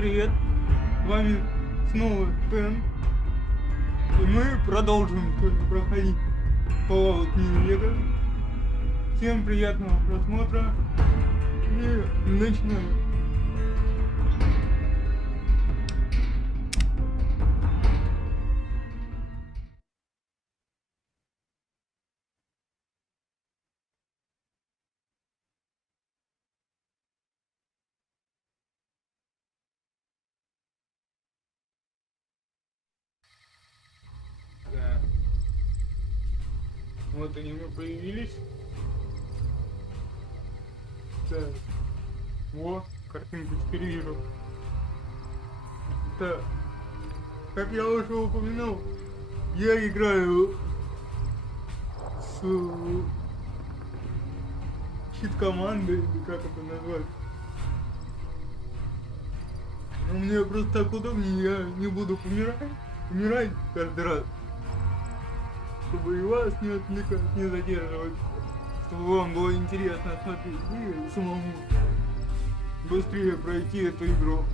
привет! С вами снова Пен. И мы продолжим проходить Fallout New Vegas. Всем приятного просмотра. И начинаем. Да. Вот они мы появились. Так. Во, картинку теперь вижу. Так. Как я уже упоминал, я играю с щит-командой, или как это назвать. Но мне просто так удобнее, я не буду умирать каждый раз. Чтобы и вас не отвлекать, не задерживать. Чтобы вам было интересно смотреть и самому быстрее пройти эту игру.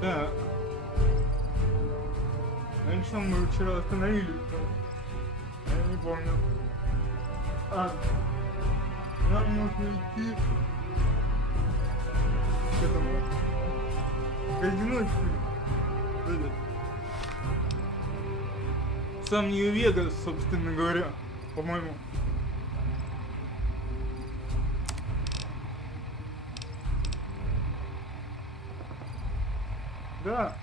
Так. На чем мы вчера остановились-то? Я не помню. Нам нужно идти к этому казино, что ли? Сам Нью-Вегас, собственно говоря, по-моему. Да.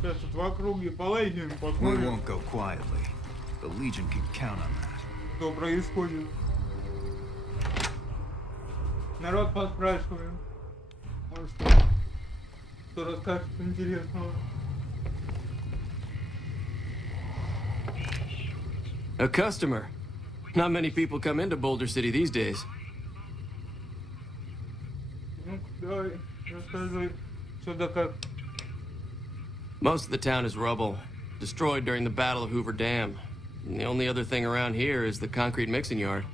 Сейчас тут в округе полазим, посмотрим, что происходит. Народ поспрашиваем. Вот что расскажет интересного. A customer. Not many people come into Boulder City these days. Ну, давай, рассказывай, что да как. Most of the town is rubble, destroyed during the Battle of Hoover Dam. And the only other thing around here is the concrete mixing yard.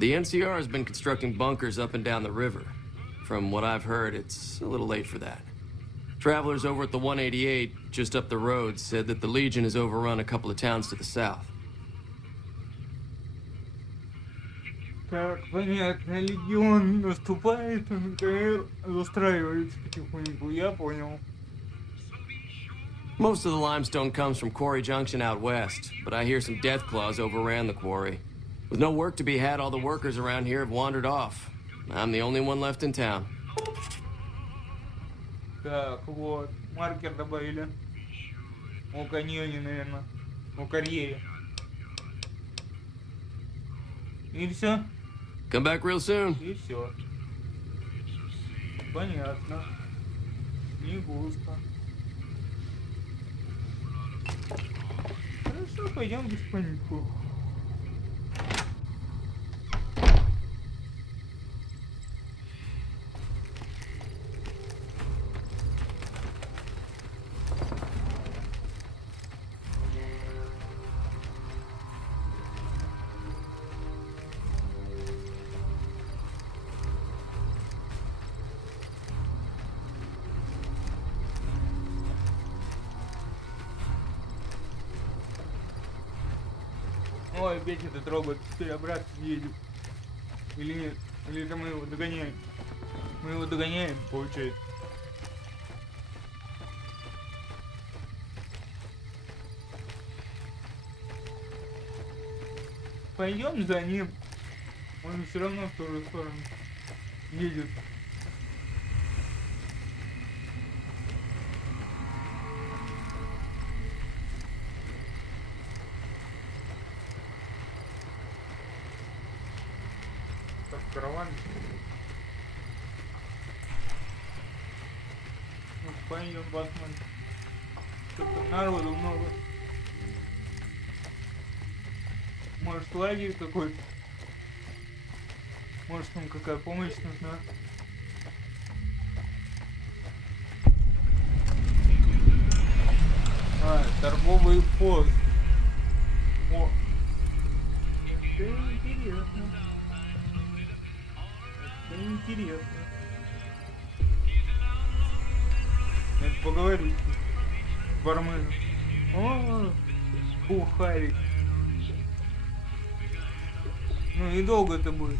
The NCR has been constructing bunkers up and down the river. From what I've heard, it's a little late for that. Travelers over at the 188, just up the road, said that the Legion has overrun a couple of towns to the south. Так, понятно, легион наступает, НКР застраивается потихоньку, я понял. Most of the limestone comes from Quarry Junction out west, but I hear some death claws overran the quarry. With no work to be had, all the workers around here have wandered off. I'm the only one left in town. Так, вот, маркер добавили. О каньоне, наверное. О карьере. И все. Come back real soon. И все. Понятно. Не густо. Хорошо, пойдем потихоньку. Ой, опять этот робот теперь обратно едет. Или нет? Или это мы его догоняем? Мы его догоняем, получается. Пойдем за ним. Он все равно в ту же сторону едет. караван. пойдем посмотрим. Что-то народу много. Может, лагерь какой-то? Может, там какая помощь нужна? Торговый пост. О, это интересно. Это интересно. Надо поговорить с барменом. О, бухарик. Ну и долго это будет.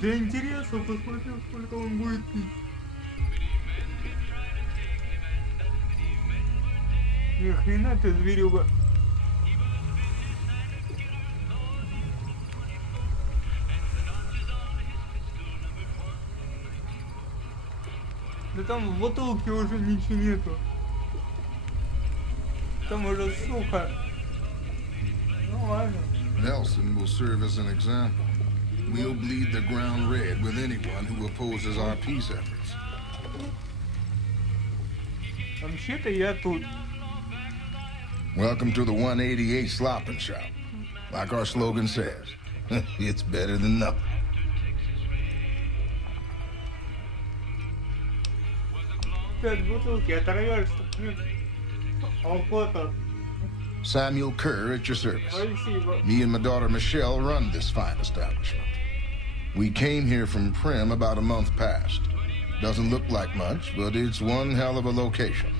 Для интереса посмотрел, сколько он будет пить. Ни хрена ты, зверюга. Да там в бутылке уже ничего нету. Там уже сухо. Ну ладно. Nelson will serve as an example. We'll bleed the ground red with anyone who opposes our peace efforts. Вообще-то я тут. Welcome to the 188 Slop and Shop. Like our slogan says, it's better than nothing. Ты от бутылки оторвешься. Охота. Samuel Kerr at your service. Спасибо. Me and my daughter Michelle run this fine establishment. We came here from Prim about a month past. Doesn't look like much, but it's one hell of a location.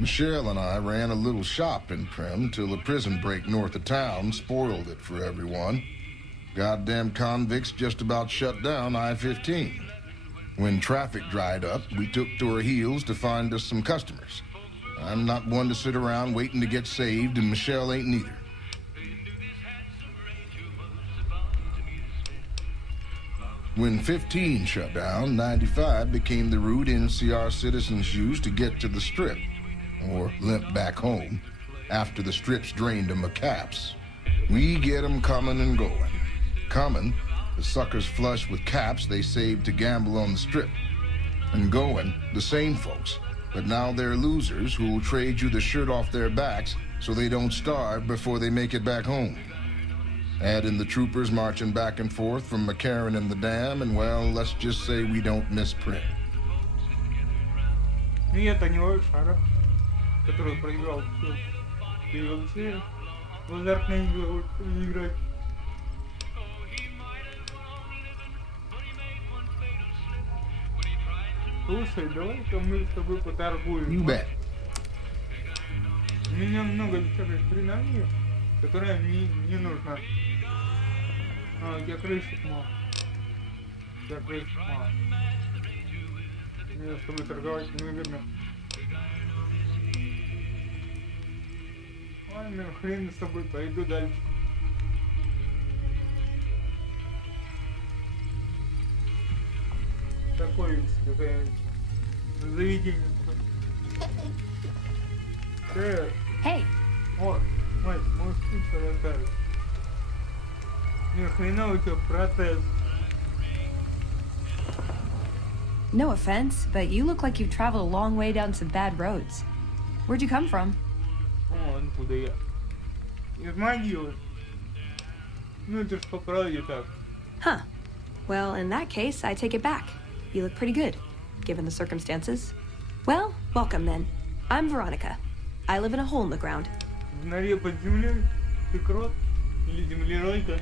Michelle and I ran a little shop in Prim till a prison break north of town spoiled it for everyone. Goddamn convicts just about shut down I-15. When traffic dried up, we took to our heels to find us some customers. I'm not one to sit around waiting to get saved, and Michelle ain't neither. When 15 shut down, 95 became the route NCR citizens used to get to the Strip, or limp back home, after the Strip's drained them of caps. We get them coming and going. Coming, the suckers flush with caps they saved to gamble on the Strip. And going, the same folks, but now they're losers who'll trade you the shirt off their backs so they don't starve before they make it back home. Add in the troopers marching back and forth from McCarran and the Dam, and well, let's just say we don't miss Prim. Ну я-то не шара, который проиграл все. Ты вообще в азартные игры не играть. Слушай, давай-ка мы с тобой поторгуем. You bet. У меня много всякой хреновни, которая мне не нужна. А, у тебя крышек мало. У тебя крышек мало. Мне с тобой торговать невыгодно. Ладно, хрен с тобой, пойду дальше. Такое такое заведение. Hey. О, мать, можешь что рассказать? Ни хрена у тебя протез. No offense, but you look like you've traveled a long way down some bad roads. Where'd you come from? О, откуда я? Из могилы. Ну это ж по правде так. Huh. Well, in that case, I take it back. You look pretty good, given the circumstances. Well, welcome then. I'm Veronica. I live in a hole in the ground. В норе под землей? Ты крот? Или землеройка?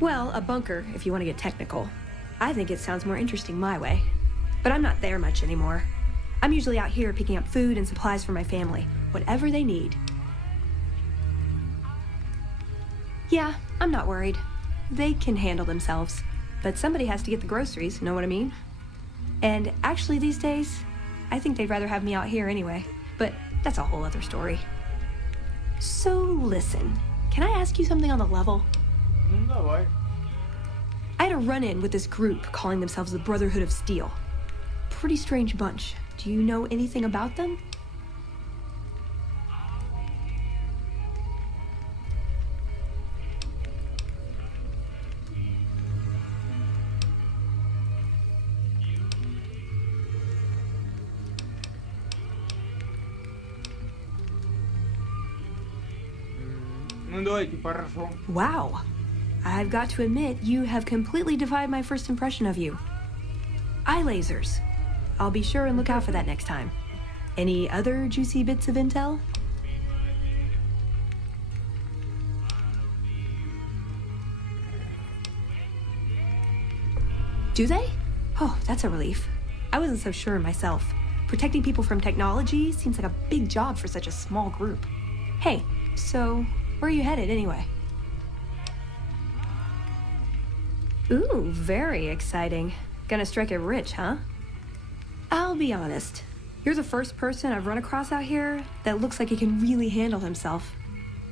Well, a bunker, if you want to get technical. I think it sounds more interesting my way. But I'm not there much anymore. I'm usually out here picking up food and supplies for my family, whatever they need. Yeah, I'm not worried. They can handle themselves. But somebody has to get the groceries, know what I mean? And actually these days, I think they'd rather have me out here anyway. But that's a whole other story. So listen, can I ask you something on the level? Ну давай. I had a run-in with this group calling themselves the Brotherhood of Steel. Pretty strange bunch. Do you know anything about them? Ну давайте, хорошо. Wow. I've got to admit, you have completely defied my first impression of you. Eye lasers. I'll be sure and look out for that next time. Any other juicy bits of intel? Do they? Oh, that's a relief. I wasn't so sure myself. Protecting people from technology seems like a big job for such a small group. Hey, so where are you headed anyway? Ooh, very exciting. Gonna strike it rich, huh? I'll be honest. You're the first person I've run across out here that looks like he can really handle himself.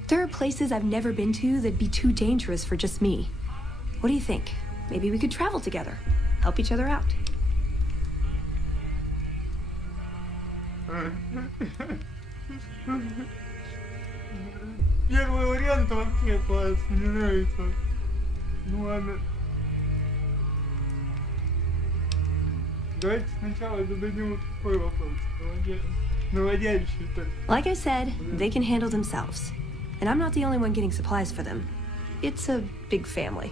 There are places I've never been to that'd be too dangerous for just me. What do you think? Maybe we could travel together, help each other out. Первый вариант вообще класс, мне нравится. Ну ладно. Давайте сначала зададим вот такой вопрос. Наводящий так. Like I said, they can handle themselves. And I'm not the only one getting supplies for them. It's a big family.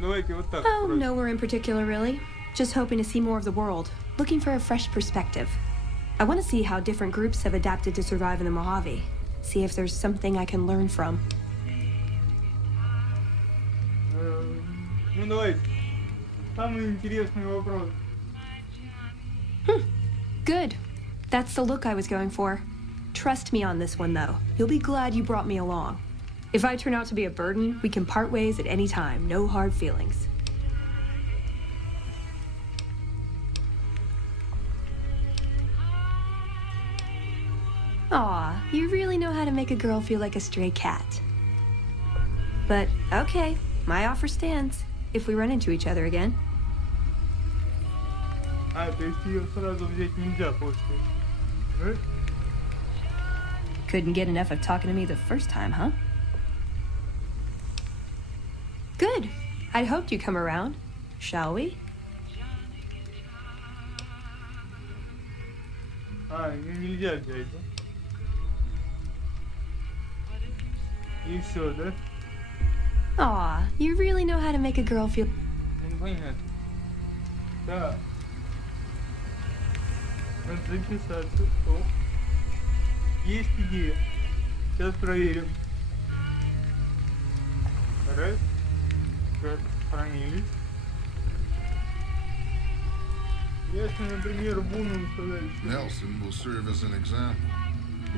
Давайте вот так. Oh, nowhere in particular, really. Just hoping to see more of the world. Looking for a fresh perspective. I want to see how different groups have adapted to survive in the Mojave. See if there's something I can learn from. Ну давайте. Самый интересный вопрос. Good. That's the look I was going for. Trust me on this one, though. You'll be glad you brought me along. If I turn out to be a burden, we can part ways at any time. No hard feelings. Aw, you really know how to make a girl feel like a stray cat. But, okay, my offer stands. If we run into each other again. А, то есть ее сразу взять нельзя после. Couldn't get enough of talking to me the first time, huh? Good. I'd hoped you'd come around. Shall we? А, ее нельзя взять, да? И все, да? Aw, you really know how to make a girl feel... Ну, понятно. Да. Надо записаться. О. Есть идея. Сейчас проверим. Раз. Сохранились. Если, например, будем сказать... Nelson will serve as an example.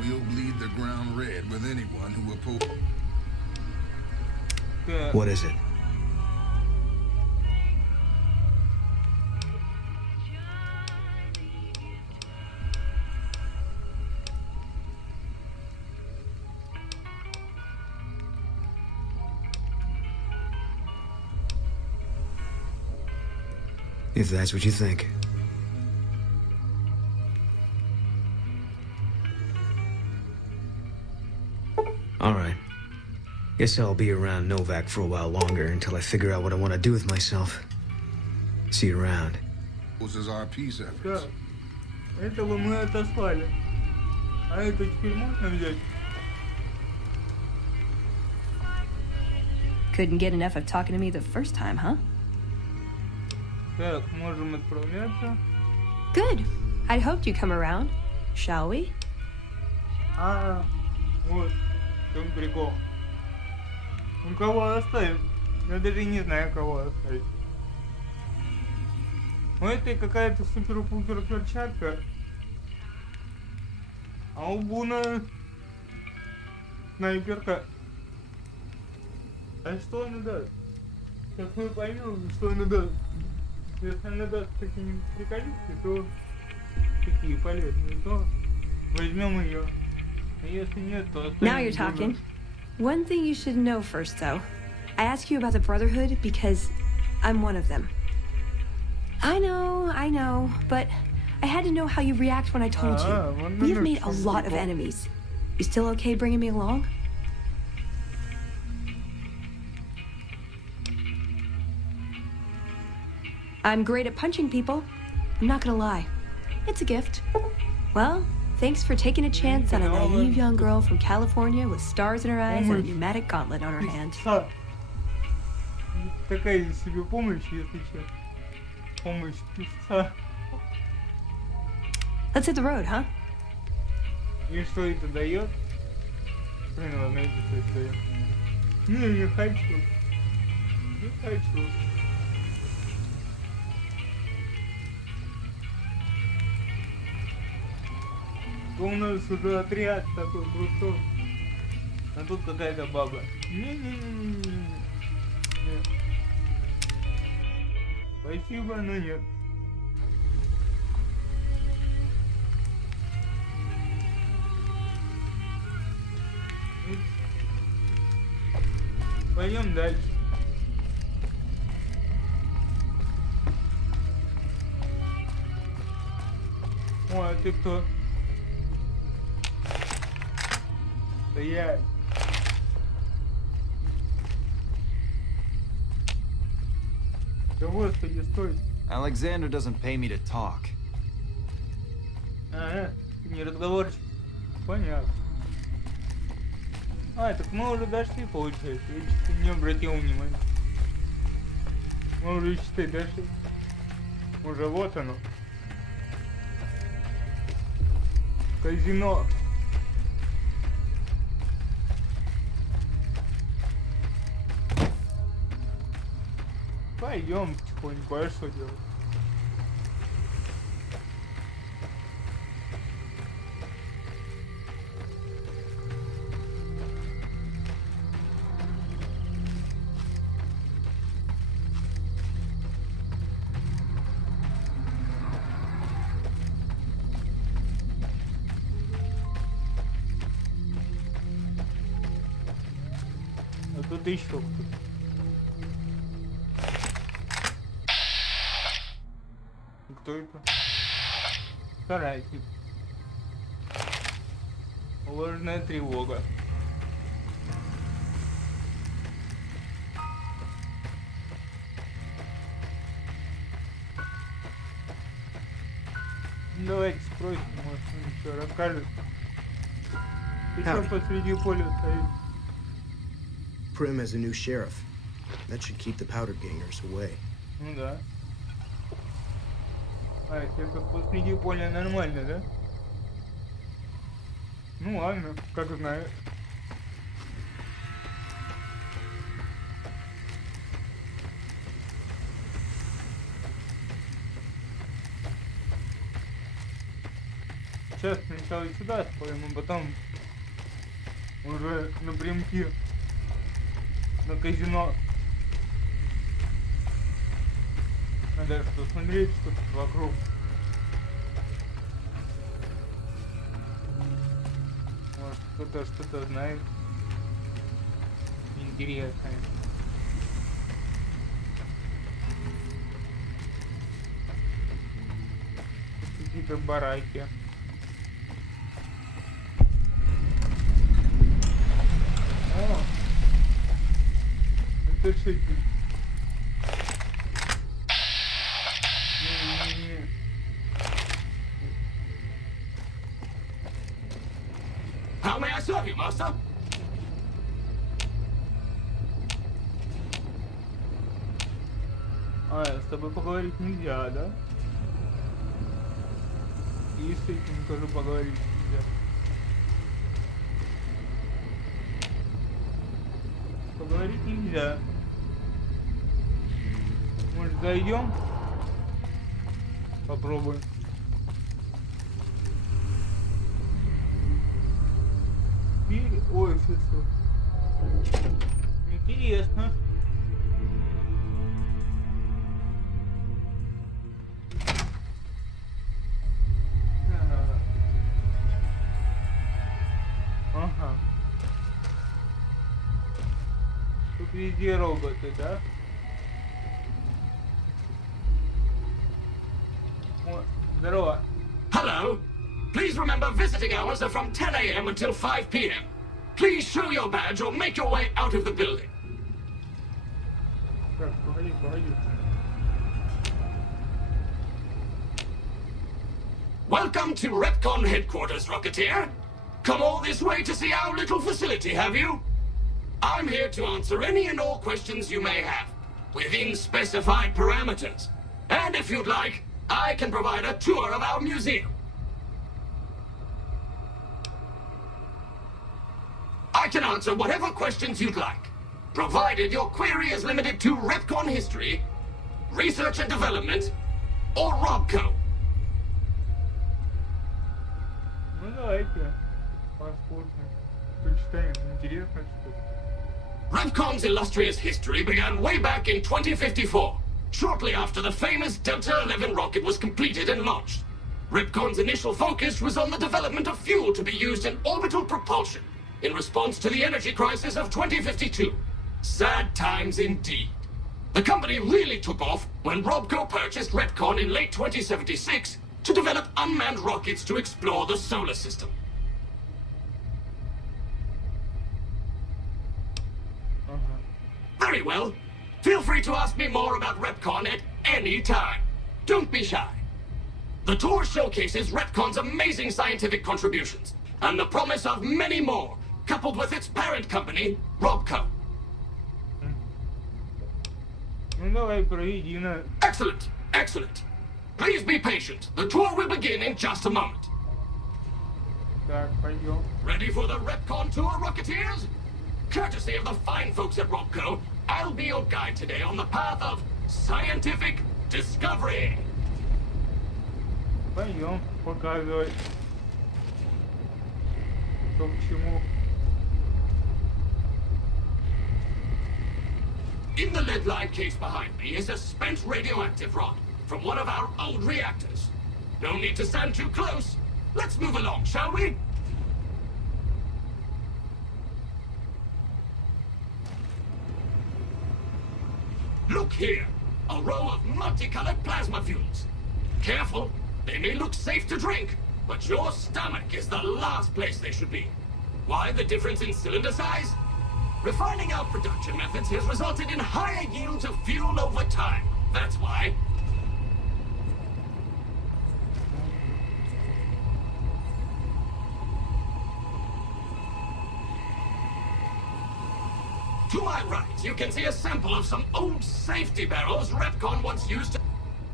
We'll bleed the ground red with anyone who opposes. What is it? If that's what you think. All right. Guess I'll be around Novak for a while longer until I figure out what I want to do with myself. See you around. As our peace Да. efforts. Этого мы отослали. А это теперь можно взять? Couldn't get enough of talking to me the first time, huh? Так, можем отправляться. Good. I'd hoped you'd come around. Shall we? А, вот. В чем прикол. Ну кого оставить? Я даже не знаю, кого оставить. У этой какая-то супер-пупер перчатка. А у Буна снайперка. А что она даст? Сейчас мы поймем, что она даст. Если она даст какие-нибудь приколюшки, то такие полезные, то возьмем ее. А если нет, то оставим. Now you're talking. One thing you should know first, though. I ask you about the Brotherhood because I'm one of them. I know, but I had to know how you react when I told you. We have made a lot of enemies. You still okay bringing me along? I'm great at punching people. I'm not gonna lie. It's a gift. Well, thanks for taking a chance on a naive young girl from California with stars in her eyes and a pneumatic gauntlet on her hand. Такая себе помощь, если честно. Помощь певца. Let's hit the road, huh? И что это дает? Блин, ладно, это что это дает? Не хочу. Не хочу. У нас уже отряд такой крутой. А тут какая-то баба. Не-не-не-не-не. Спасибо, но нет. Пойдем дальше. О, а ты кто? Стоять. Да господи, стой. Alexander doesn't pay me to talk. Ага, ты не разговорчик. Понятно. А, так мы уже дошли, получается. Я что-то не обратил внимания. Мы уже, считай, дошли. Уже вот оно. Казино. Пойдем потихоньку, а что делать? А тут еще кто-то. Кто это? Вторая тип. Ложная тревога. Давайте спросим, может он что расскажет. Ты что посреди поля стоишь? Prim has a new sheriff. That should keep the powder gangers away. Ну да. А, это посреди поля нормально, да? Ну ладно, как знаешь. Сейчас сначала сюда сходим, а потом уже напрямки на казино. Надо что смотреть, что тут вокруг. Может, кто-то что-то знает. Интересное. Какие-то бараки. О! Это что это? How may I serve you, master? А, с тобой поговорить нельзя, да? И с этим тоже поговорить нельзя. Поговорить нельзя. Может, зайдем? Попробуем. Офису. Интересно. Ага. Тут везде роботы, да? О, здорово. Hello. Please remember visiting hours are from 10 a.m. until 5 p.m. Please show your badge or make your way out of the building. Так, погоди. Welcome to Repcon headquarters, Rocketeer. Come all this way to see our little facility, have you? I'm here to answer any and all questions you may have, within specified parameters. And if you'd like, I can provide a tour of our museum. I can answer whatever questions you'd like, provided your query is limited to Repcon history, research and development, or Robco. Ну давайте посмотрим, почитаем, интересно что-то. Repcon's illustrious history began way back in 2054, shortly after the famous Delta 11 rocket was completed and launched. Repcon's initial focus was on the development of fuel to be used in orbital propulsion in response to the energy crisis of 2052. Sad times indeed. The company really took off when Robco purchased Repcon in late 2076 to develop unmanned rockets to explore the solar system. Very well. Feel free to ask me more about Repcon at any time. Don't be shy. The tour showcases Repcon's amazing scientific contributions and the promise of many more, coupled with its parent company, Robco. Ну давай проведи на... Excellent, excellent. Please be patient. The tour will begin in just a moment. Так, пойдем. Ready for the Repcon tour, Rocketeers? Courtesy of the fine folks at Robco, I'll be your guide today on the path of scientific discovery. Пойдем, показывай. Что к чему. In the lead-lined case behind me is a spent radioactive rod from one of our old reactors. No need to stand too close. Let's move along, shall we? Look here, a row of multicolored plasma fuels. Careful, they may look safe to drink, but your stomach is the last place they should be. Why the difference in cylinder size? Refining our production methods has resulted in higher yields of fuel over time. That's why. To my right, you can see a sample of some old safety barrels Repcon once used to...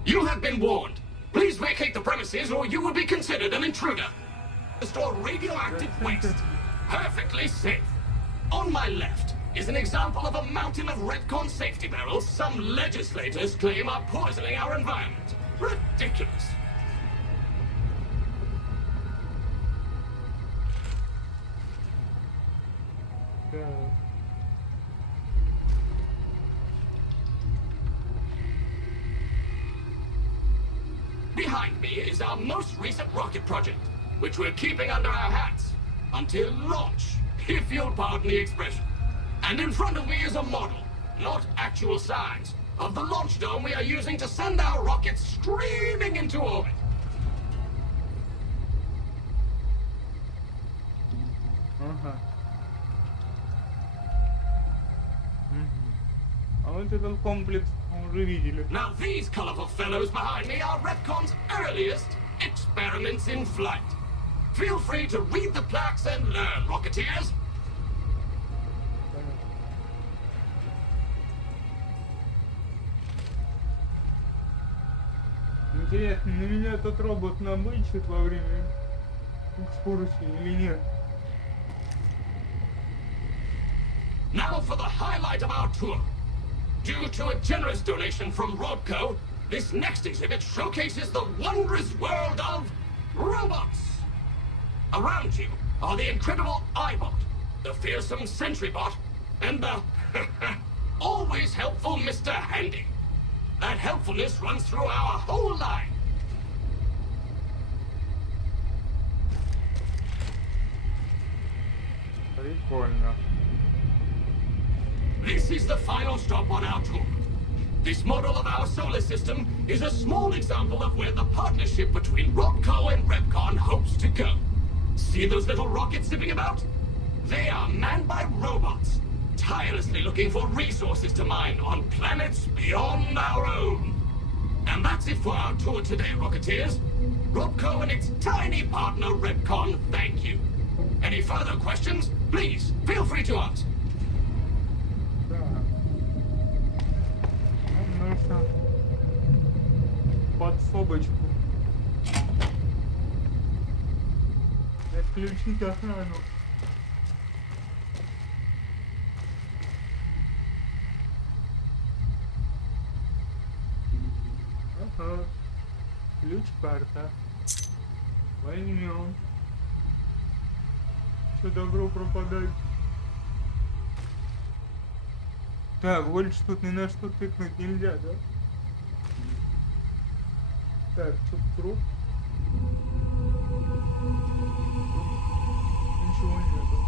You have been warned. Please vacate the premises or you will be considered an intruder. Store radioactive waste. Perfectly safe. On my left is an example of a mountain of Repcon safety barrels some legislators claim are poisoning our environment. Ridiculous. Так. Behind me is our most recent rocket project, which we're keeping under our hats until launch, if you'll pardon the expression. And in front of me is a model, not actual size, of the launch dome we are using to send our rockets screaming into orbit. Ага. А вот этот комплекс мы уже видели. Now these colorful fellows behind me are Repcon's earliest experiments in flight. Feel free to read the plaques and learn, Rocketeers. Интересно, на меня этот робот набычит во время экскурсии или нет? Now for the highlight of our tour. Due to a generous donation from Robco, this next exhibit showcases the wondrous world of robots. Around you are the incredible iBot, the fearsome SentryBot, and the always helpful Mr. Handy. That helpfulness runs through our whole line. Прикольно. This is the final stop on our tour. This model of our solar system is a small example of where the partnership between Robco and Repcon hopes to go. See those little rockets zipping about? They are manned by robots, tirelessly looking for resources to mine on planets beyond our own. And that's it for our tour today, Rocketeers. Robco and its tiny partner, Redcon, thank you. Any further questions, please, feel free to ask. Нужно подсобочку. Отключить охрану. Ага. Ключ-карта. Возьмем. Все добро пропадать. Так, больше тут ни на что тыкнуть нельзя, да? Так, тут труп. Ничего нету.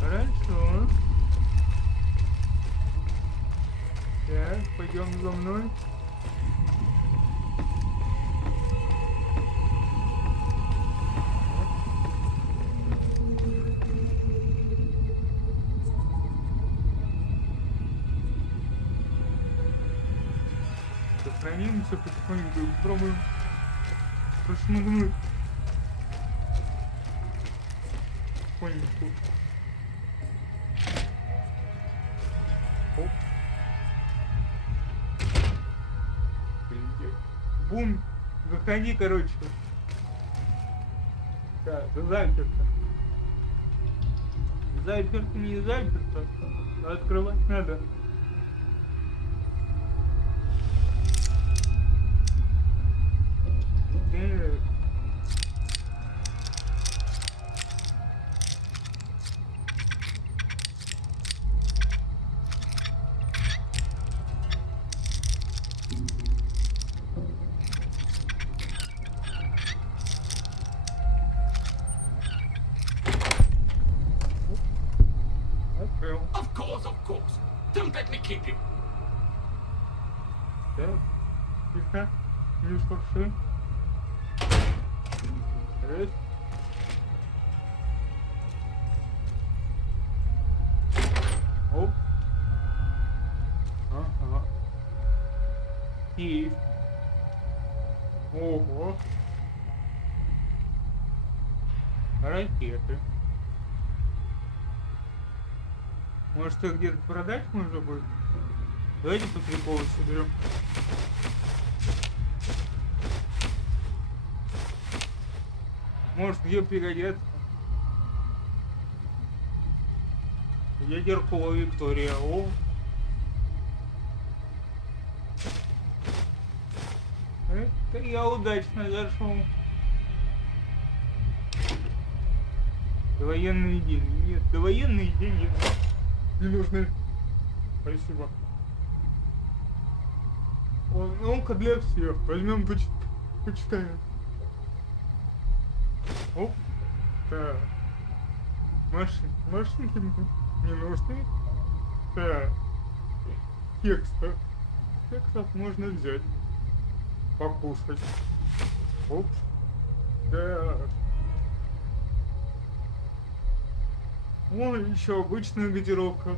Хорошо. Так, пойдем за мной. Сохранимся потихоньку, попробуем прошмыгнуть. Потихоньку. Оп. Бум. Заходи, короче. Так, заперто. Заперто, не заперто. Открывать надо. Of course. Don't let me keep you. Так, тихо, не шурши. Раз. Оп. Ага. Есть. Ого. Ракеты. Может, их где-то продать можно будет? Давайте по приколу соберем. Может, где пригодятся? Ядеркова Виктория. О! Это я удачно зашел. Довоенные деньги. Нет, довоенные деньги не нужны. Спасибо. О, наука для всех. Возьмем, почитаем. Оп. Так. Машинки не нужны. Так. Текстов можно взять. Покушать. Оп. Так. Вон еще обычная газировка.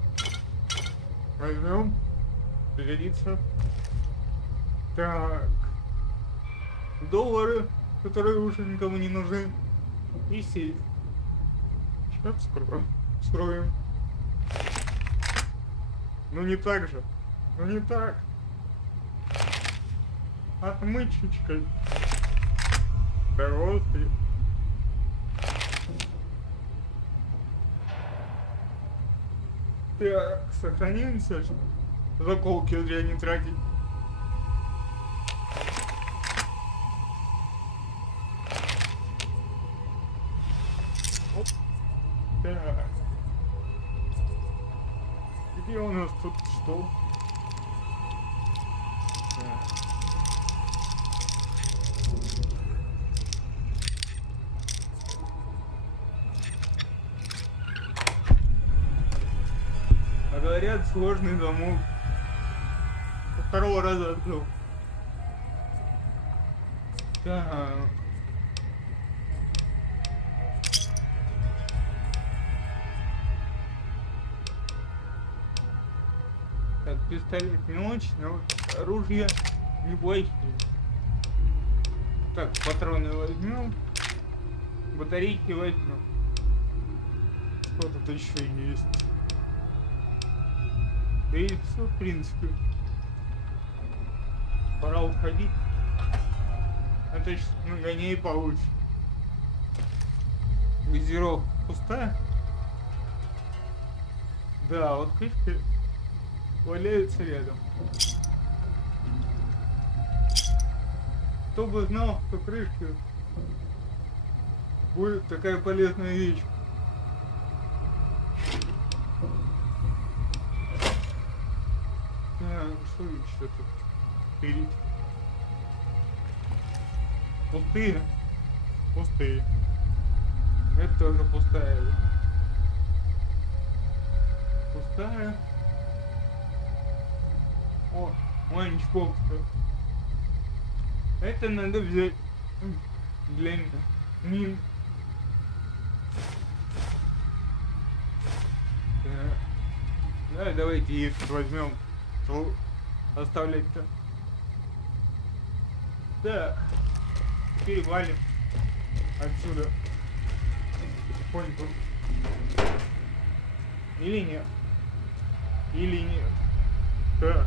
Возьмем. Пригодится. Так. Доллары, которые уже никому не нужны. И сейф. Сейчас вскроем. Ну не так же. Ну не так. Отмычечкой. Да господи. Так, сохранимся. Заколки зря не тратить. Оп. Так. Где у нас тут что? Так. А говорят, сложный замок. Со второго раза открыл. Так. Так, пистолет не очень, но вот оружие неплохие. Так, патроны возьмем. Батарейки возьмем. Что тут еще есть? Да и все, в принципе. Пора уходить. Это сейчас нагоняй получше. Газировка пустая. Да, вот крышки валяются рядом. Кто бы знал, что крышки будет такая полезная вещь. Что еще тут? Впереди. Пустые. Пустые. Это тоже пустая. Пустая. О, манчбокс. Это надо взять для мин. Да, давайте их возьмем. Что оставлять-то? Так. Теперь валим отсюда. Потихоньку. Или нет? Или нет? Так.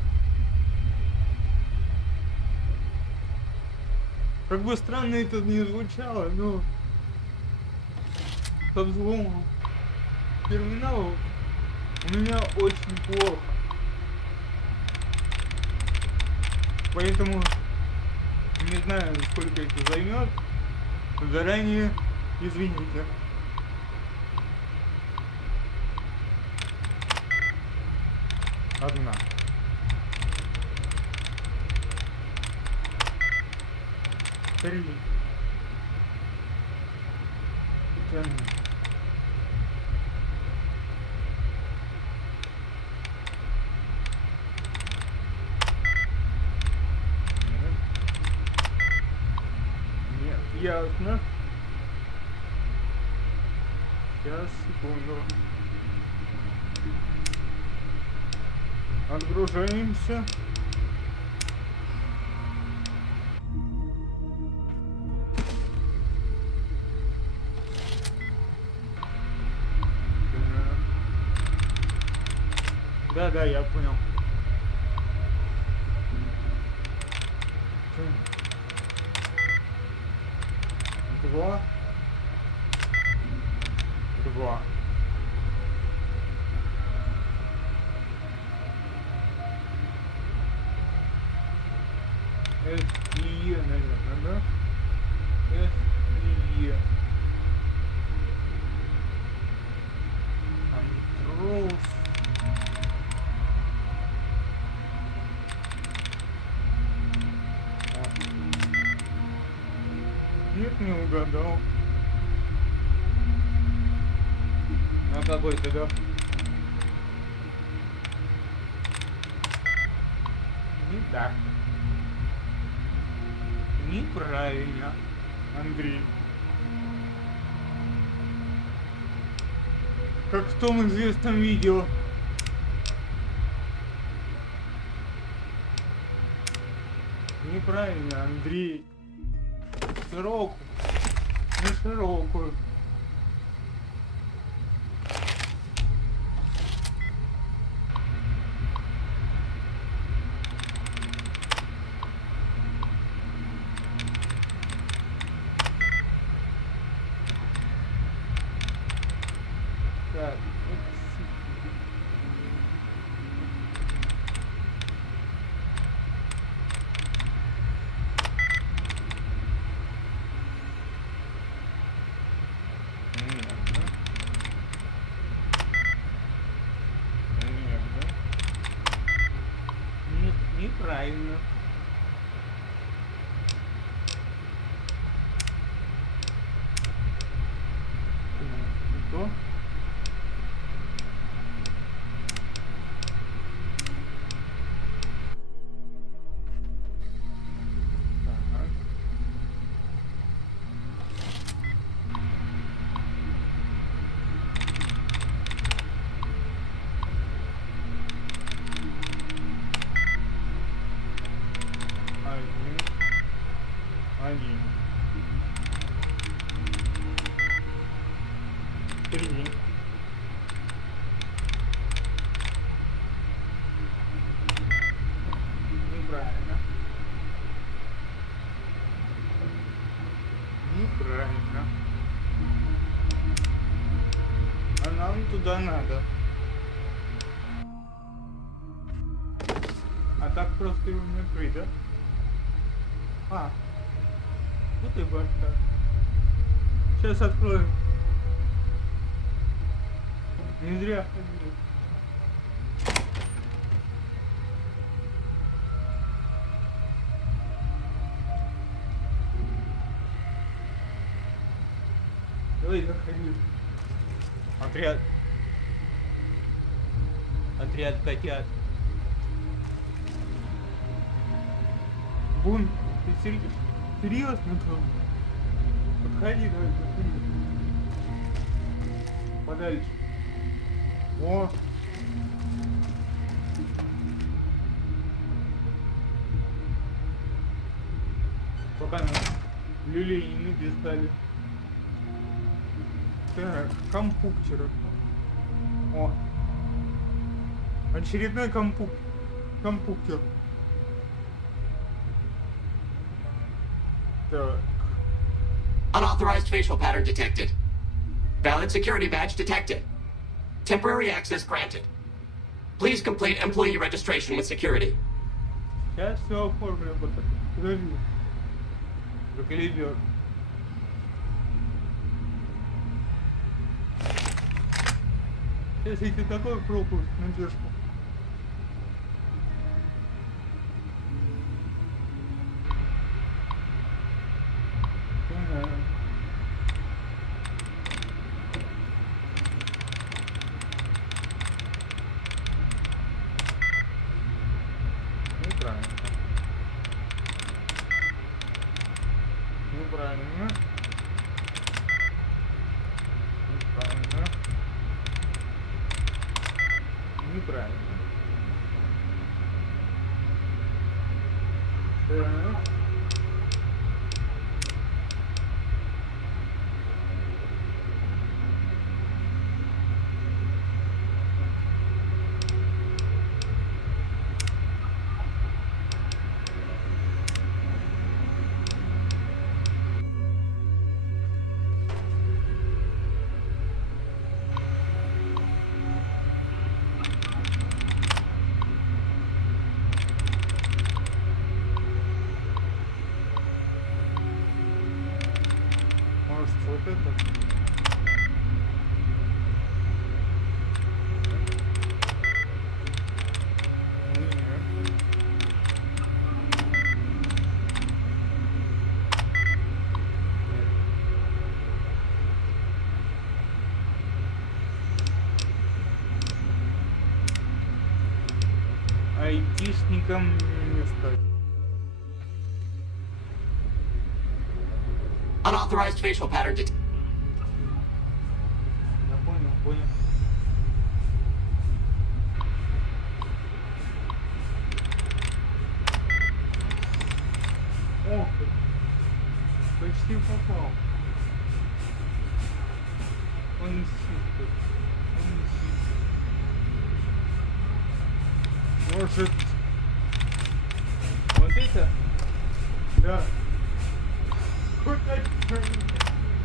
Как бы странно это не звучало, но со взломом терминала у меня очень плохо. Поэтому не знаю, сколько это займет. Заранее извините. Одна. Три. Нет, ясно. Сейчас, секунду. Отгружаемся. Да, я понял. Два. С и Е, наверное, да? С и Е. Controls. Нет, не угадал. А какой тогда? Не так. Неправильно, Андрей. Как в том известном видео. Неправильно, Андрей. Широкую. Не широкую. Так, неправильно. Не то. просто его не открыть, да? А, вот и башка. Сейчас откроем. Не зря ходили. Давай заходи. Отряд. Отряд котят. Бун, ты серьезно там? Подходи, давай, подходи. Подальше. О! Пока нас люлей не перестали. Так, компьютер. О! Очередной компьютер. Так. Unauthorized facial pattern detected. Valid security badge detected. Temporary access granted. Please complete employee registration with security. Сейчас все оформлю, подожди. Заколебёт. Если ты такой пропуск, надежку. Неправильно. Неправильно. Так. Может, вот это? Айтишникам не стать. Unauthorized facial pattern detected. Я понял. Ох, почти попал. Он сипит. Может, вот это? Да.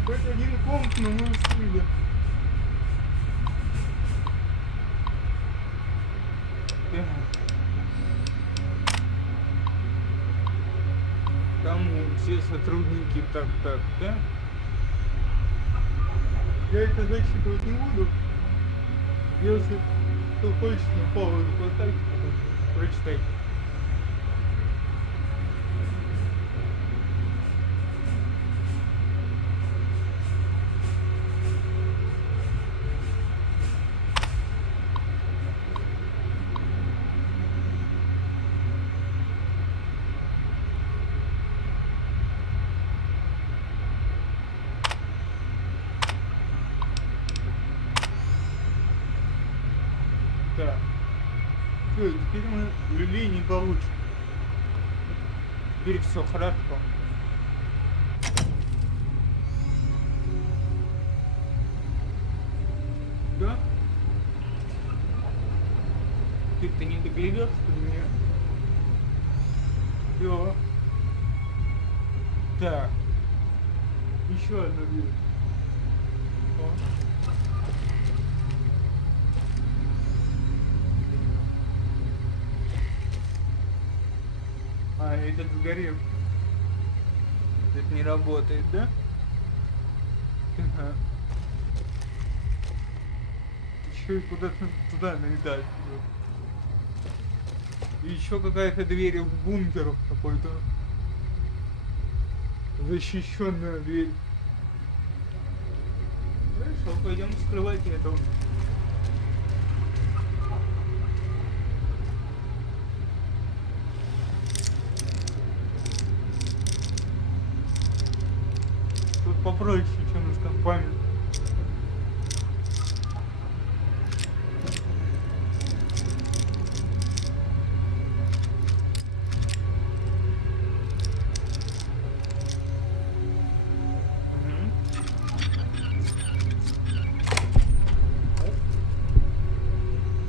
Хоть один комп, но мы успели. Там все сотрудники так, да? Я это зачитывать не буду. Если кто хочет, на паузу поставьте, потом прочитайте. Да. Все, теперь мы люлей не получим. Теперь все хорошо. Да? Ты не доглядешься до меня? Все. Так. Еще одна дверь. О. А, этот сгорел. Этот не работает, да? Ага. Еще и куда-то туда налетать. И еще какая-то дверь в бункер какой-то. Защищенная дверь. Хорошо, пойдем вскрывать эту. Тут попроще, чем с компами.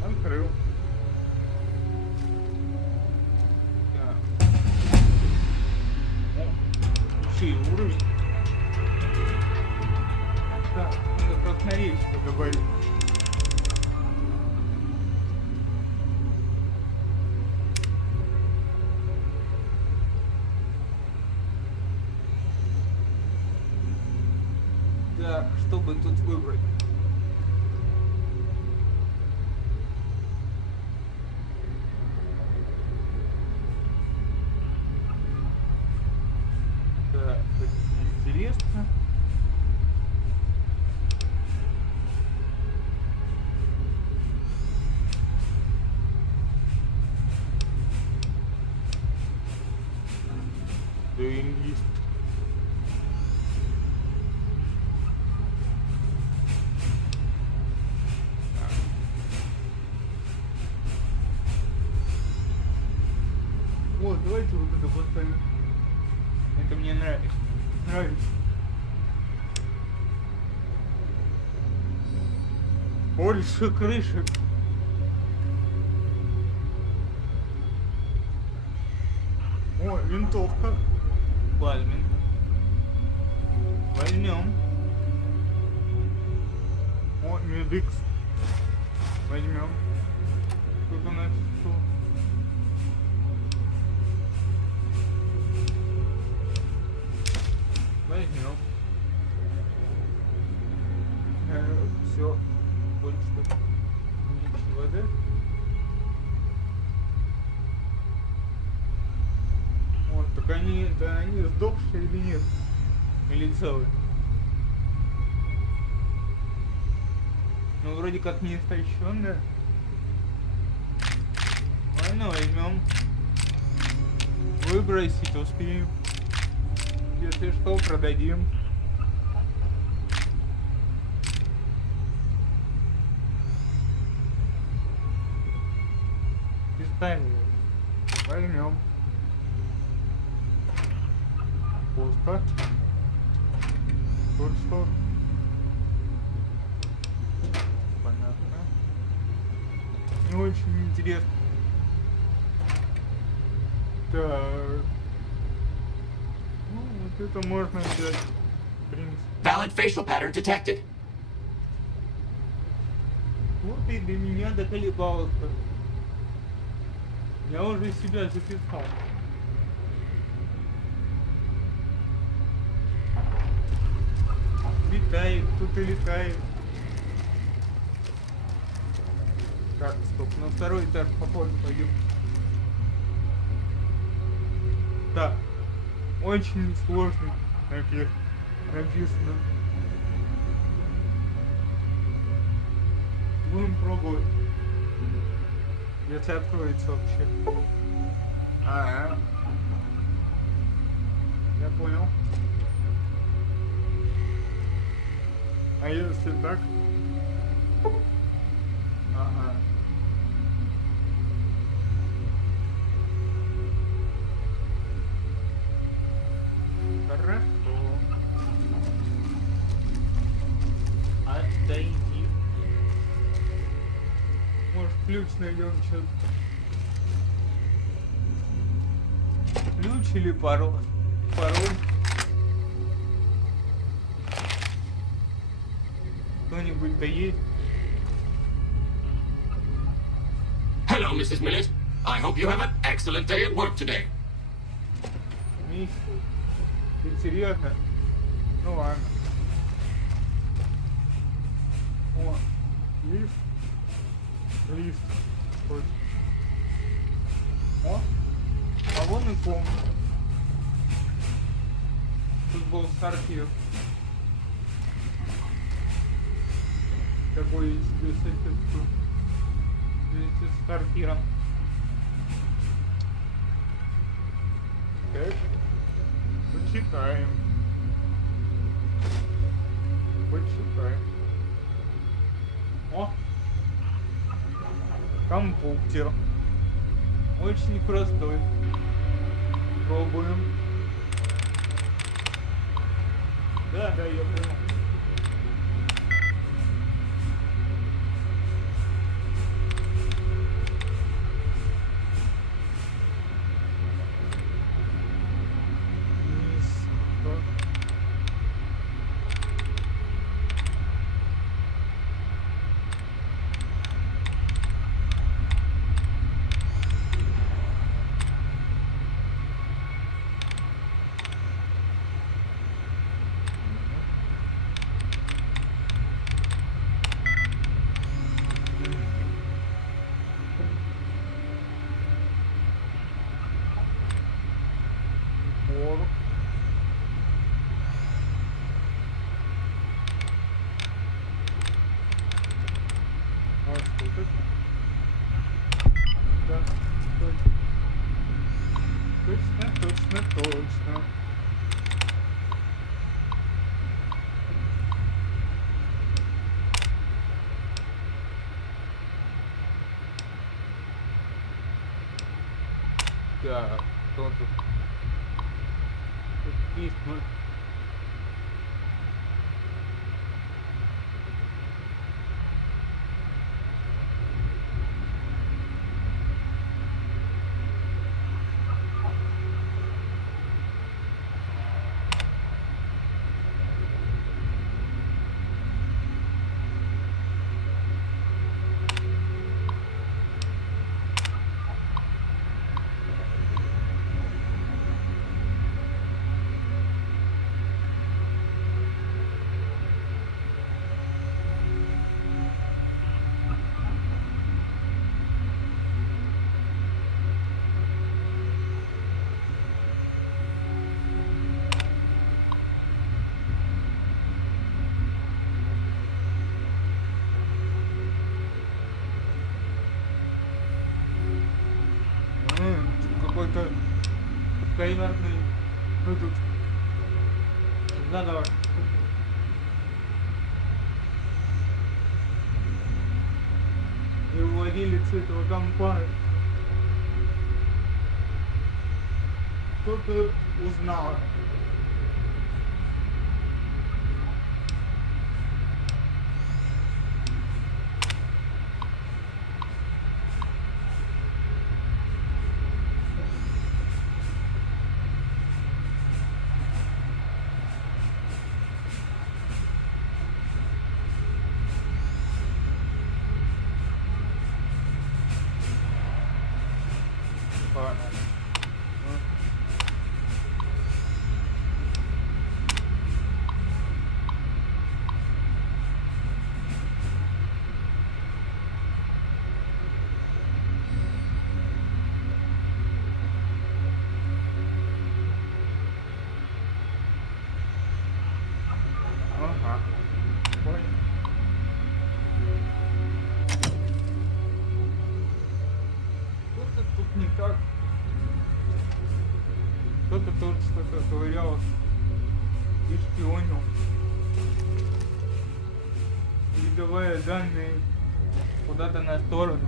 Открыл. Так. О, еще и уровень. Так, надо красноречие добавить. Так, что бы тут выбрать? Так, это интересно. Доинг. Вот, давайте вот это поставим. Это мне нравится. Нравится. Больше крышек. О, винтовка. Пальмин. Возьмем. О, медикс. Возьмем. Тут у нас что? Возьмем. Все. Больше ничего, да? Вот, так они сдохшие или нет? Или целые? Ну, вроде как не истощенные. Ладно, возьмем. Выбросить успеем. Если что, продадим. Пистолет. Возьмем. Пусто. Тут что? Понятно. Не очень интересно. Так. Ну, вот это можно взять. В принципе. Valid facial pattern detected. Вот и до меня доколебался. Я уже себя записал. Летает, тут и летает. Так, стоп, на второй этаж попозже пойдем. Так, очень сложно написано. Будем пробовать. Если откроется вообще. Ага. Я понял. А если так? Ага. Хорошо. Отойди. Может, ключ найдем что-то. Ключ или пароль? Пароль. Кто-нибудь-то есть? Hello, Mrs. Millett. I hope you have an excellent day at work today. месяцев. Ты серьезно? Ну ладно. О, лифт. Лифт. Точно. О, а вон и комната. Тут был сортир. Такой себе соседство. Вместе с сортиром. Так, почитаем. Почитаем. О! Компьютер. Очень простой. Пробуем. Да, я понял. Точно. Так, кто тут? Тут письма. Какой-то каймерный. Ну тут. Да, давай. И владелец этого компа кто-то узнал. Кто-то тут что-то ковырял и шпионил, передавая данные куда-то на сторону.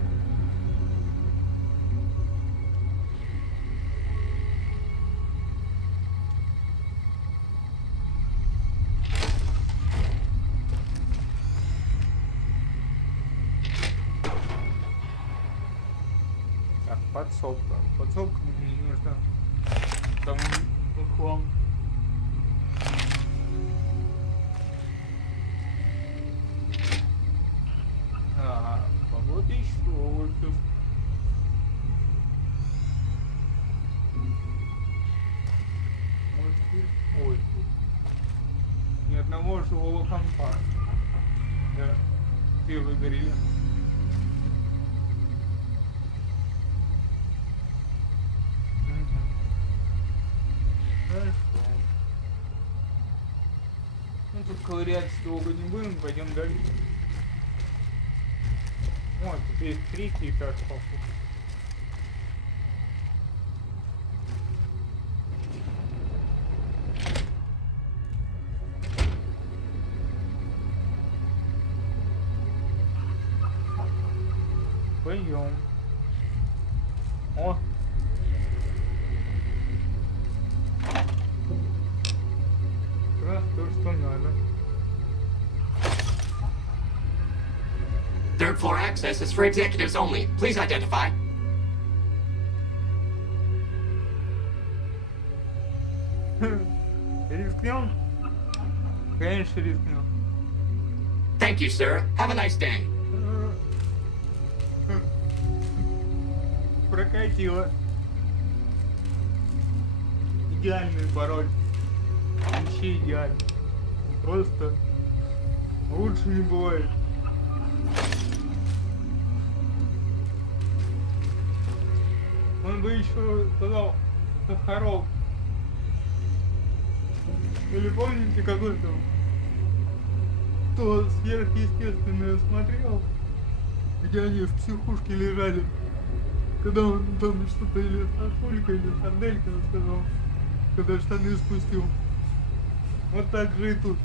Так, подсобка. Подсобка мне не нужна. Там хлам. Вот еще вот тут. большого компа. Да, все выгорели. Хорошо. Ну тут ковыряться долго не будем, пойдем дальше. Вот, тут есть третий этаж, походу. Пойдем. О! Как раз то, что надо. Third floor access is for executives only. Please identify. Рискнем? Конечно, рискнем. Thank you, sir. Have a nice day. Прокатило. Идеальный пароль. Вообще идеально. Просто лучше не бывает. Он бы еще сказал Сахаров. Или помните какой-то, кто сверхъестественное смотрел, где они в психушке лежали, когда он там что-то или сосулька, или сарделька сказал, когда штаны спустил. Вот так же и тут.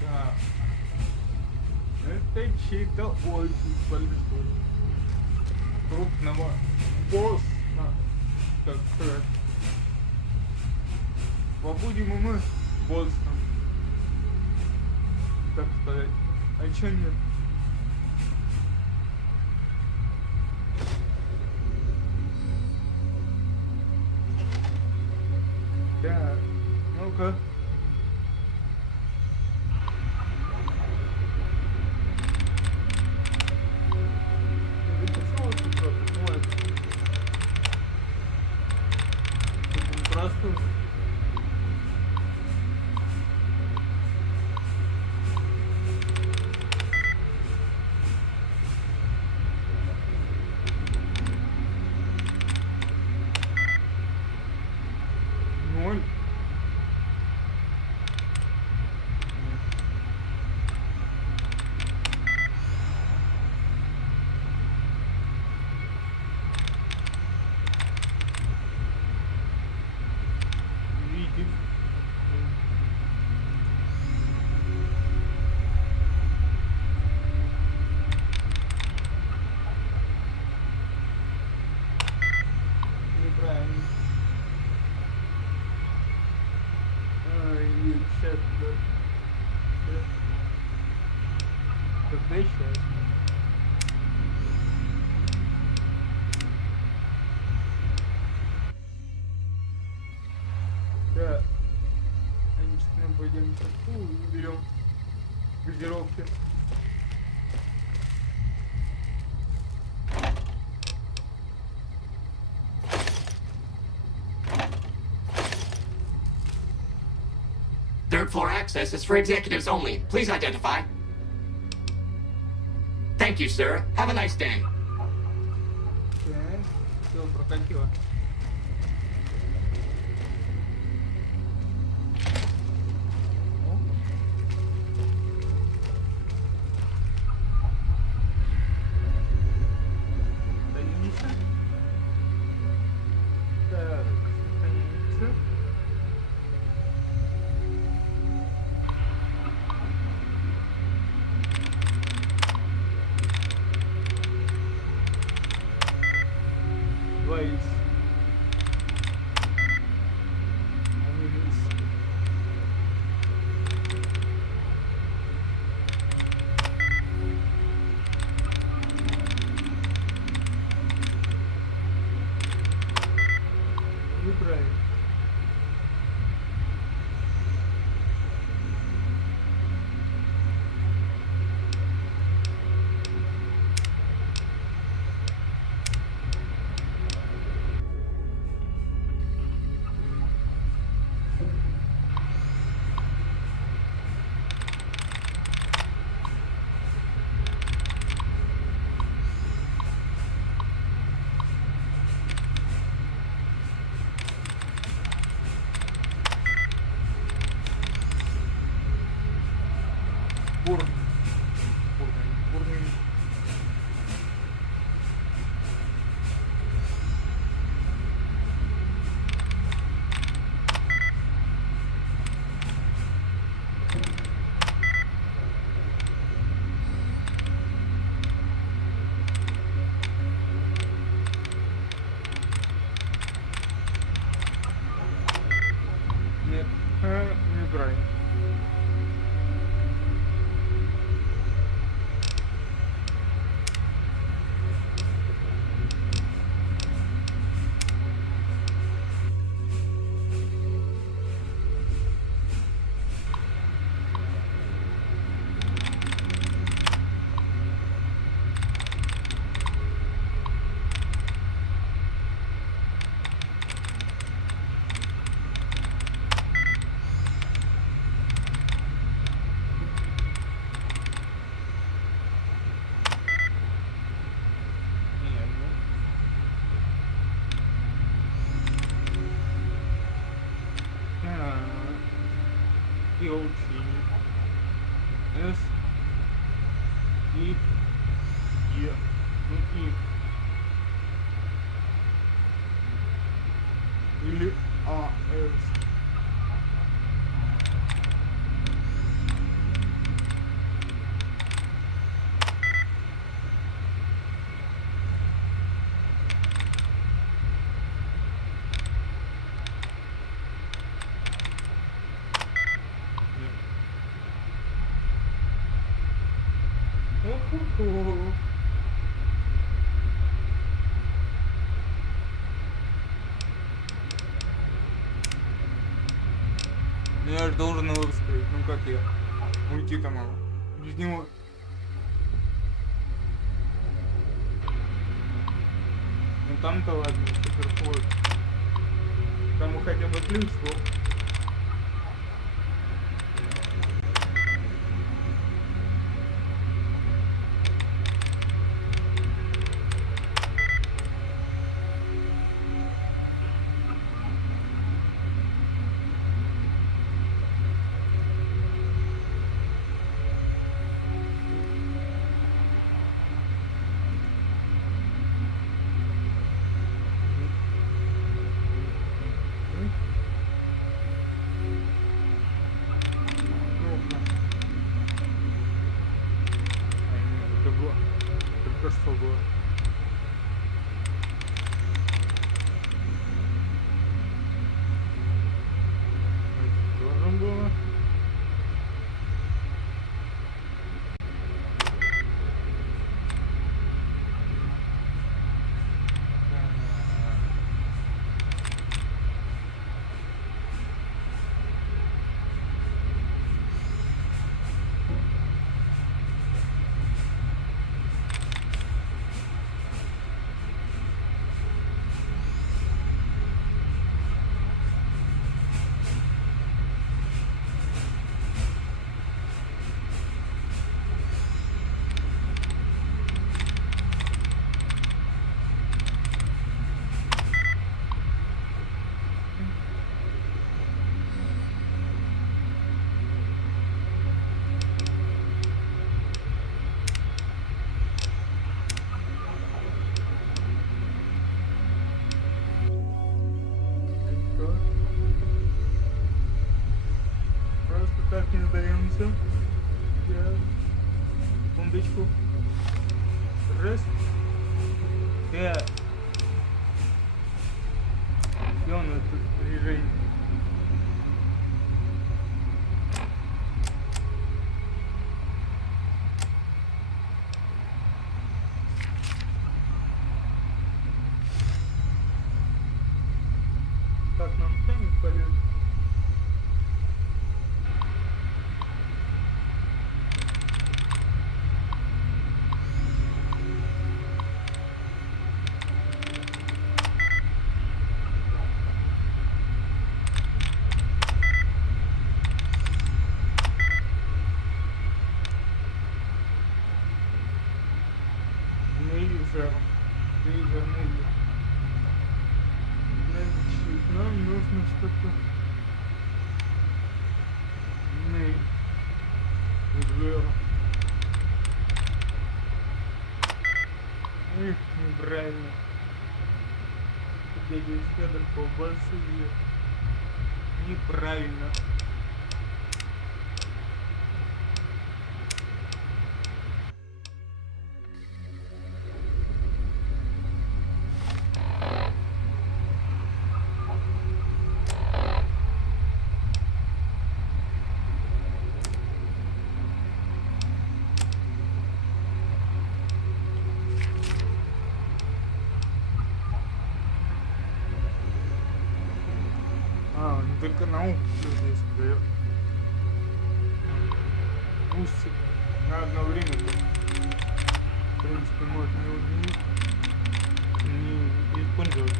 Так. Это чей-то очень большой. Крупного босса, так сказать. Побудем и мы боссом, так сказать. А чё нет? Так, ну-ка. Записал это просто, ну это. Это непросто. Ноль. Видим. Неправильно. И сейчас, да. Когда сейчас? Да. Конечно, мы пойдем сейчас и берем газировки. Third floor access is for executives only. Please identify. Thank you, sir. Have a nice day. Так, все прокатило. Садимся. Так, садимся. Вайс. Неправильно. упорный. Упорный. Нет, неправильно. Guilty. S. E. E. Ну, И. Или А. С. О-хо-хо. Ну я же должен его вскрыть. Ну как я? Уйти-то мало. Без него. Ну там-то ладно, суперход. Там хотя бы плюс был. Только что было. Должен было. Так не сдаемся. Сейчас. Секундочку. Раз. Пять. Где у нас тут движение? Так, нам тянет полет. неправильно. Дядя Федор колбасу ест. Неправильно. Только науку здесь дает. Устик на одно время, в принципе, можно его не использовать.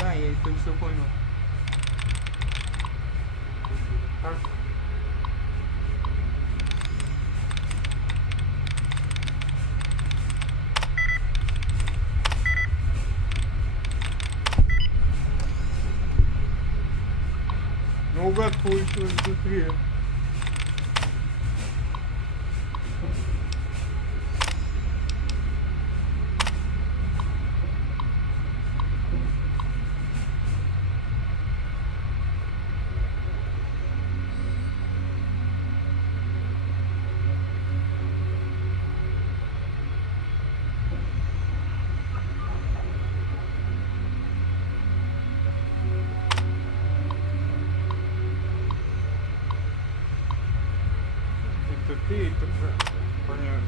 Да, я это все понял. Так. Наугад получилось быстрее. Ты это понятно.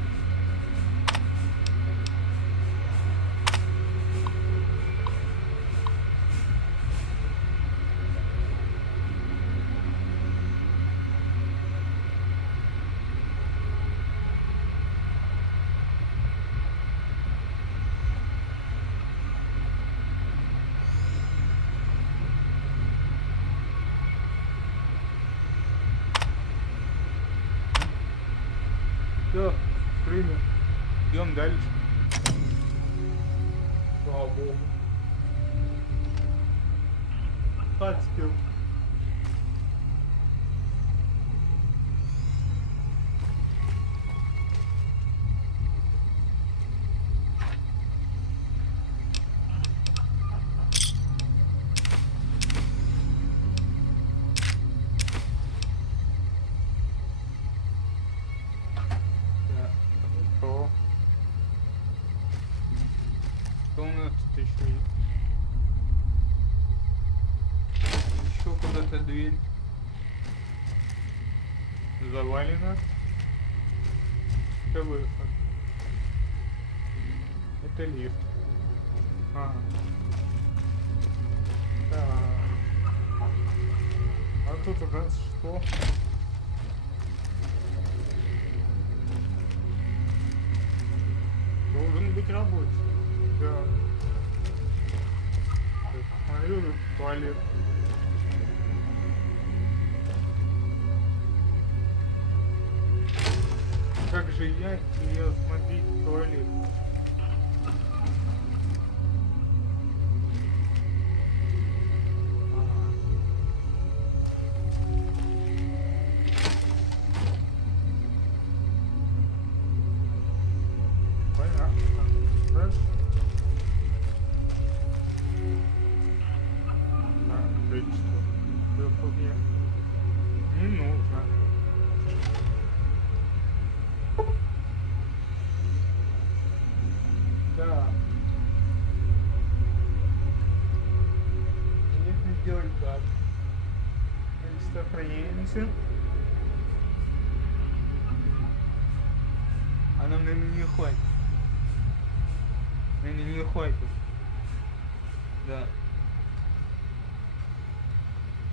Все, принято. Идем дальше. Слава Богу. Подспел. Что у нас тут еще есть? Еще куда-то дверь завалена. Это выход. Это лифт. Да. А тут у нас что? Должен быть рабочий. Да. Смотрю, туалет. Как же я не осмотреть туалет? Сохраняемся. А нам, наверное, не хватит. Наверное, не хватит. Да.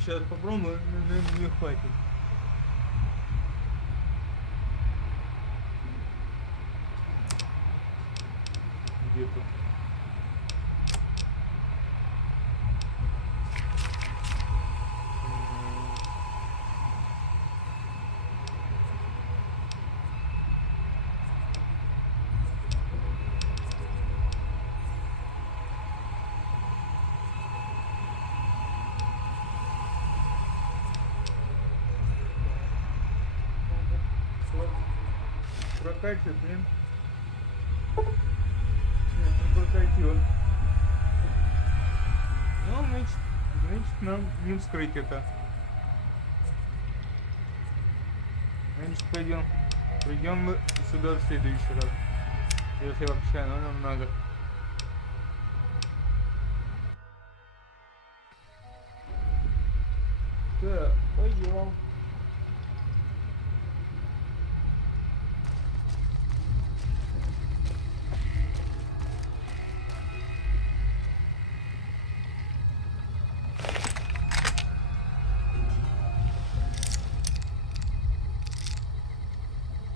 сейчас попробую, но не хватит. Где тут? Прокачивает, блин. Нет, не прокатило. Ну, значит, нам не вскрыть это. Значит, придем мы сюда в следующий раз. Если вообще нам надо. Так, пойдем.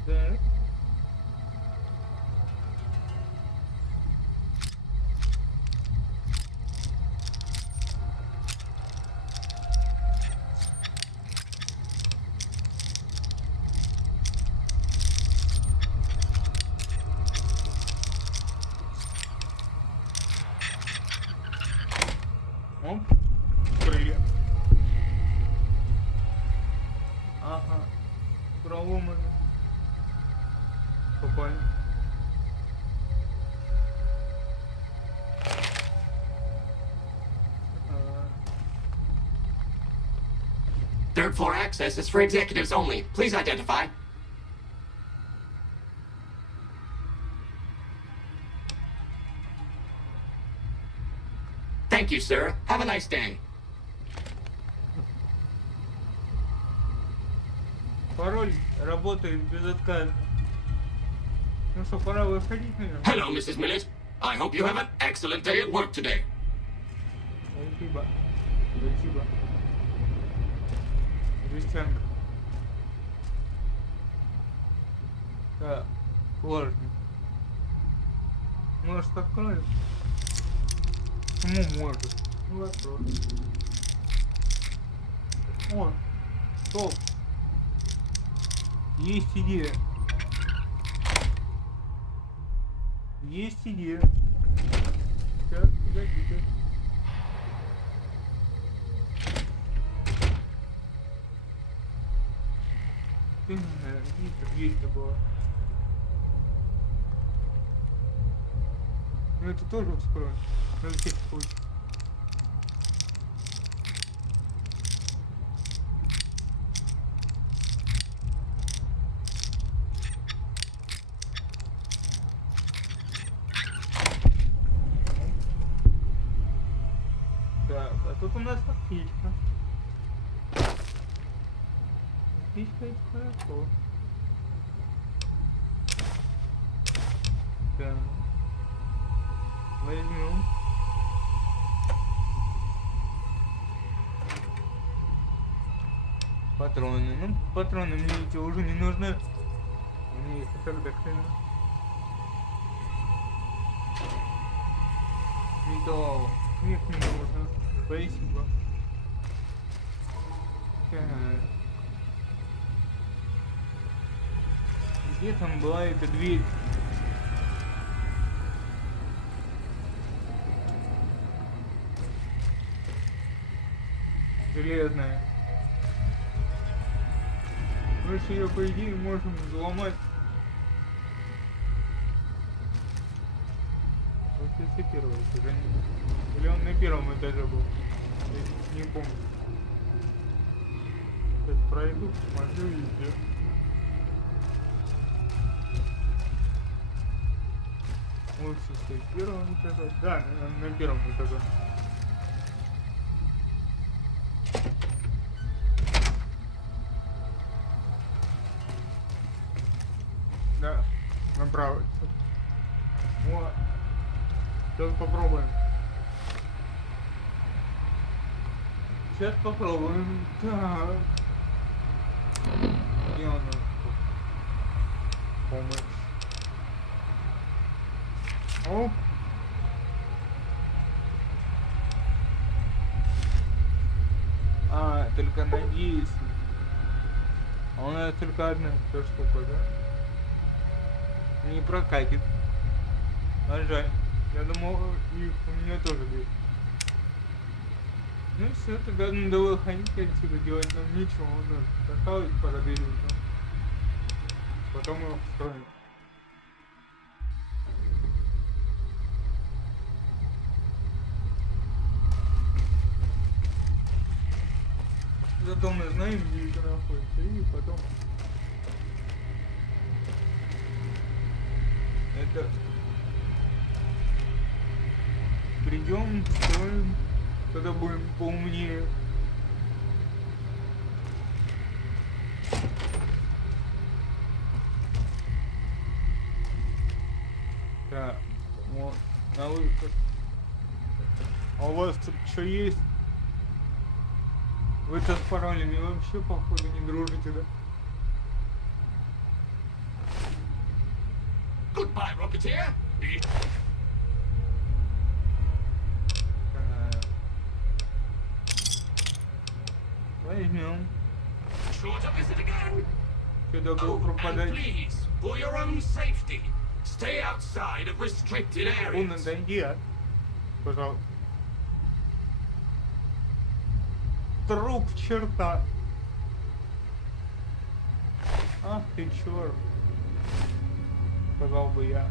Так. Оп, крылья. Ага, проломано. Попали. Third floor access is for executives only. Please identify. Thank you, sir. Have a nice day. Пароль работает безотказно. Ну что, пора выходить, наверное. Hello, Mrs. Millet. I hope you have an excellent day at work today. Спасибо. Спасибо. Жестянка. Так, влажный. Может, откроем? Ну, может. Ну, откроем. О, стоп. Есть идея. Есть идея. Сейчас, погодите. Дверь-то была. Ну это тоже вскроем. На всякий случай. Так, а тут у нас аптечка. Аптечка это хорошо. Так. Возьмем. Патроны. Ну, патроны мне эти уже не нужны. Мне их и так до хрена. Металл. Нет, не нужно. Спасибо. Так. Где там была эта дверь? Железная. Мы же ее, по идее, можем взломать. Вот это первый этаж. Или он на первом этаже был? Я не помню. Сейчас пройду, посмотрю и где. Лучше стоит первого этажа. Да, на первом этаже. Да, направо. Вот. Сейчас попробуем. Сейчас попробуем. Так. Где у нас помощь? Оп. А, только на 10. А у нас только одна эта штука, да? Не прокатит. А жаль. Я думал, их у меня тоже есть. Ну все, тогда надо выходить отсюда, делать нам нечего. Надо поставить пора берем, да? Потом его встроим. Зато мы знаем, где это находится, и потом это придем, строим, когда будем поумнее. Так, вот, на выход. А у вас тут что есть? Вы-то с паролями вообще, походу, не дружите, да? Goodbye, Rocketeer. Возьмем. Sure to visit again. Что такое Oh, and пропадать? please, for your own safety, stay outside of restricted Вон, areas. отойди, а? Пожалуйста. Труп черта. Ах ты черт. Сказал бы я.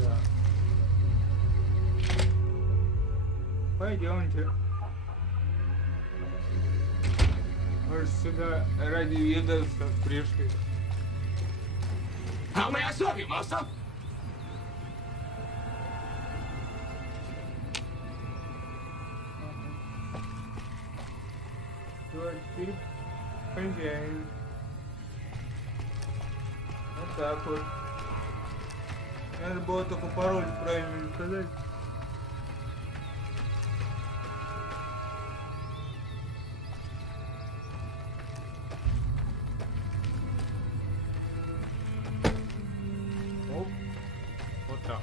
Да. Пойдемте. Мы же сюда ради ведомства пришли. How may I serve you, master? Вот теперь хозяин. Вот так вот. Надо было только пароль правильно сказать. Оп. Вот так.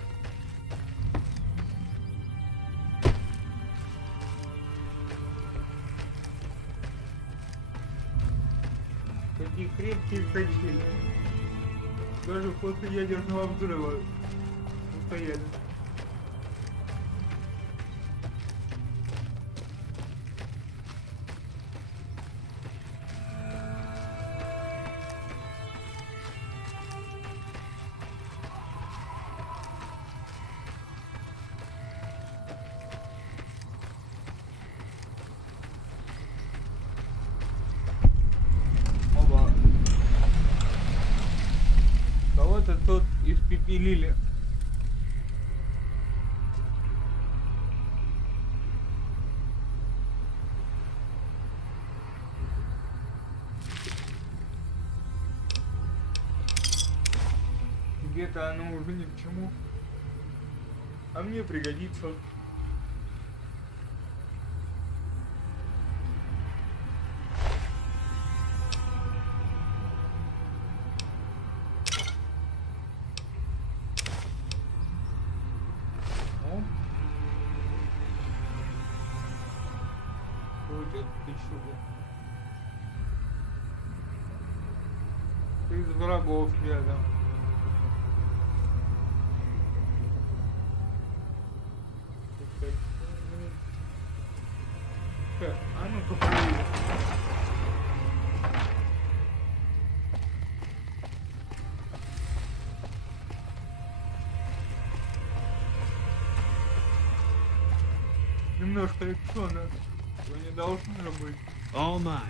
Какие крепкие качели. Даже после ядерного взрыва устояли. Оба. Кого-то тут испепелили. Где-то оно уже ни к чему. А мне пригодится. О. Вот это чудо. Из врагов рядом. Так, а ну-ка проверим. Немножко экшона. Его не должно быть. All mine.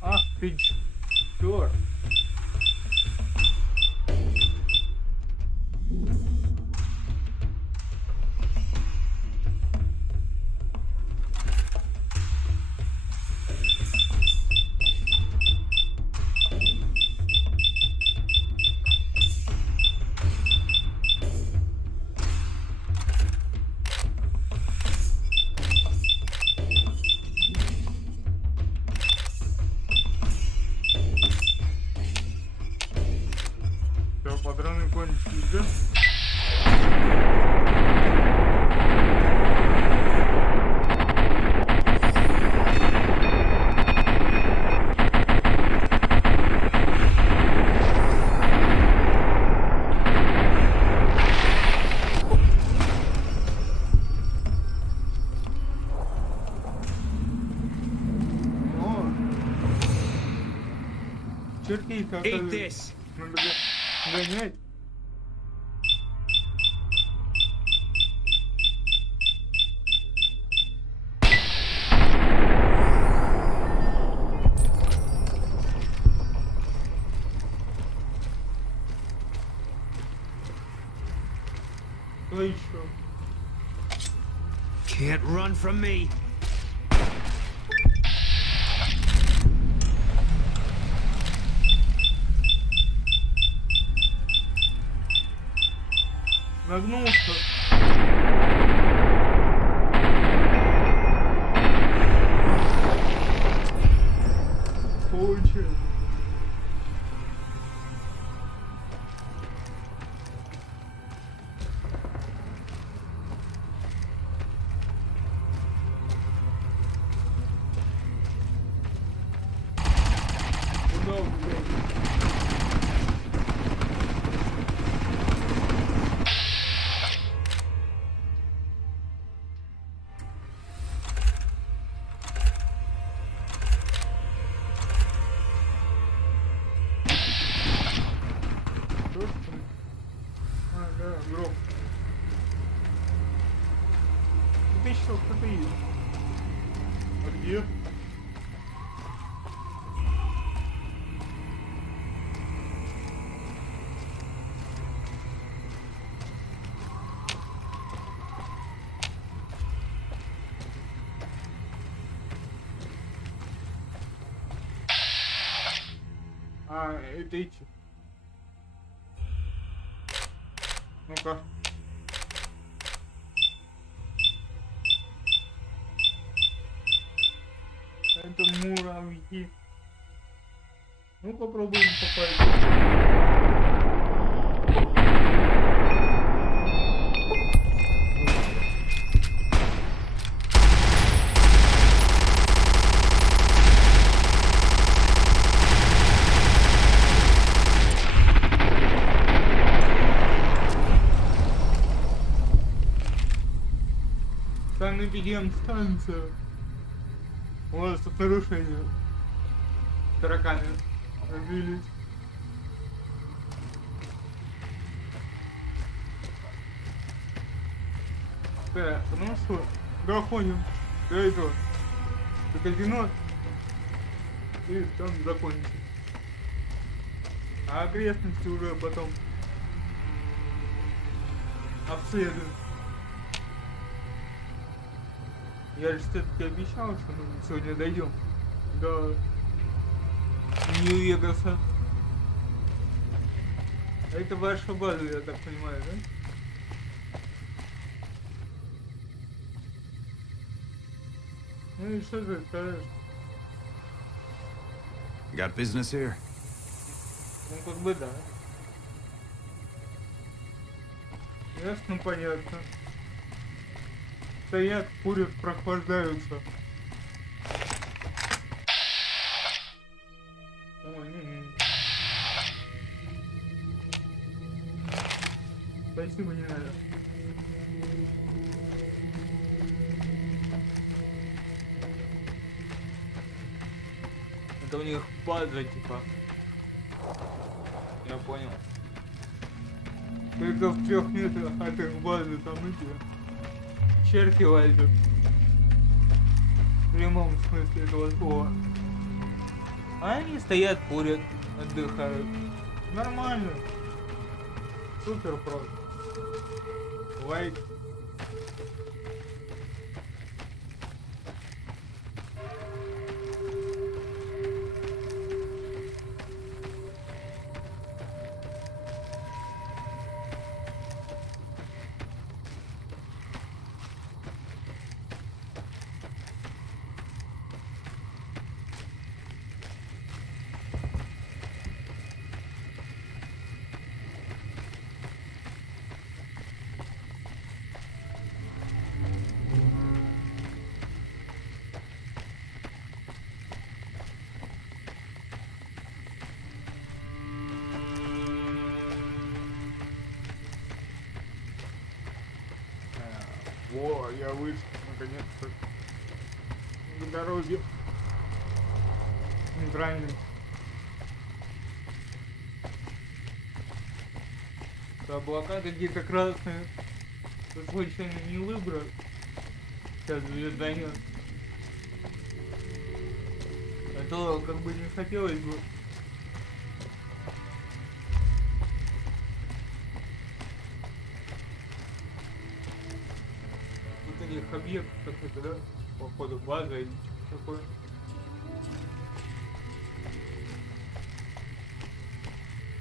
Ах ты чёрт. патроны кончились, да? Чертей как Ч.10. надо гонять. Что еще? Can't run from me. Нагнулся. Получилось. Куда убежал? Гроб. Ты еще кто-то есть. А где? А, это эти. Ну-ка. Это муравьи. Ну попробуем попасть. Санэпидемстанция. У вас тут нарушение. Тараканы развились. Так, ну что, доходим до этого, до казино, и там закончим. А окрестности уже потом обследуем. Я же все-таки обещал, что мы сегодня дойдем до Нью-Вегаса. Это ваша база, я так понимаю, да? Ну и что ты скажешь? Got business here? Ну как бы да. Ясно, понятно. Стоят, курят, прохлаждаются. Ой, спасибо, не надо. Это у них база, типа. Я понял. Только в 3 метрах от их базы там эти черти лазят. В прямом смысле этого слова. А они стоят, курят, отдыхают. Нормально. Супер просто. Лайк. Во, я вышел, наконец-то. К дороге. Центральный. Облака какие-то красные. Тут случайно не выбрал. Сейчас звезданет. А то как бы не хотелось бы. Тут у них объект какой-то, да? Походу база или что-то такое.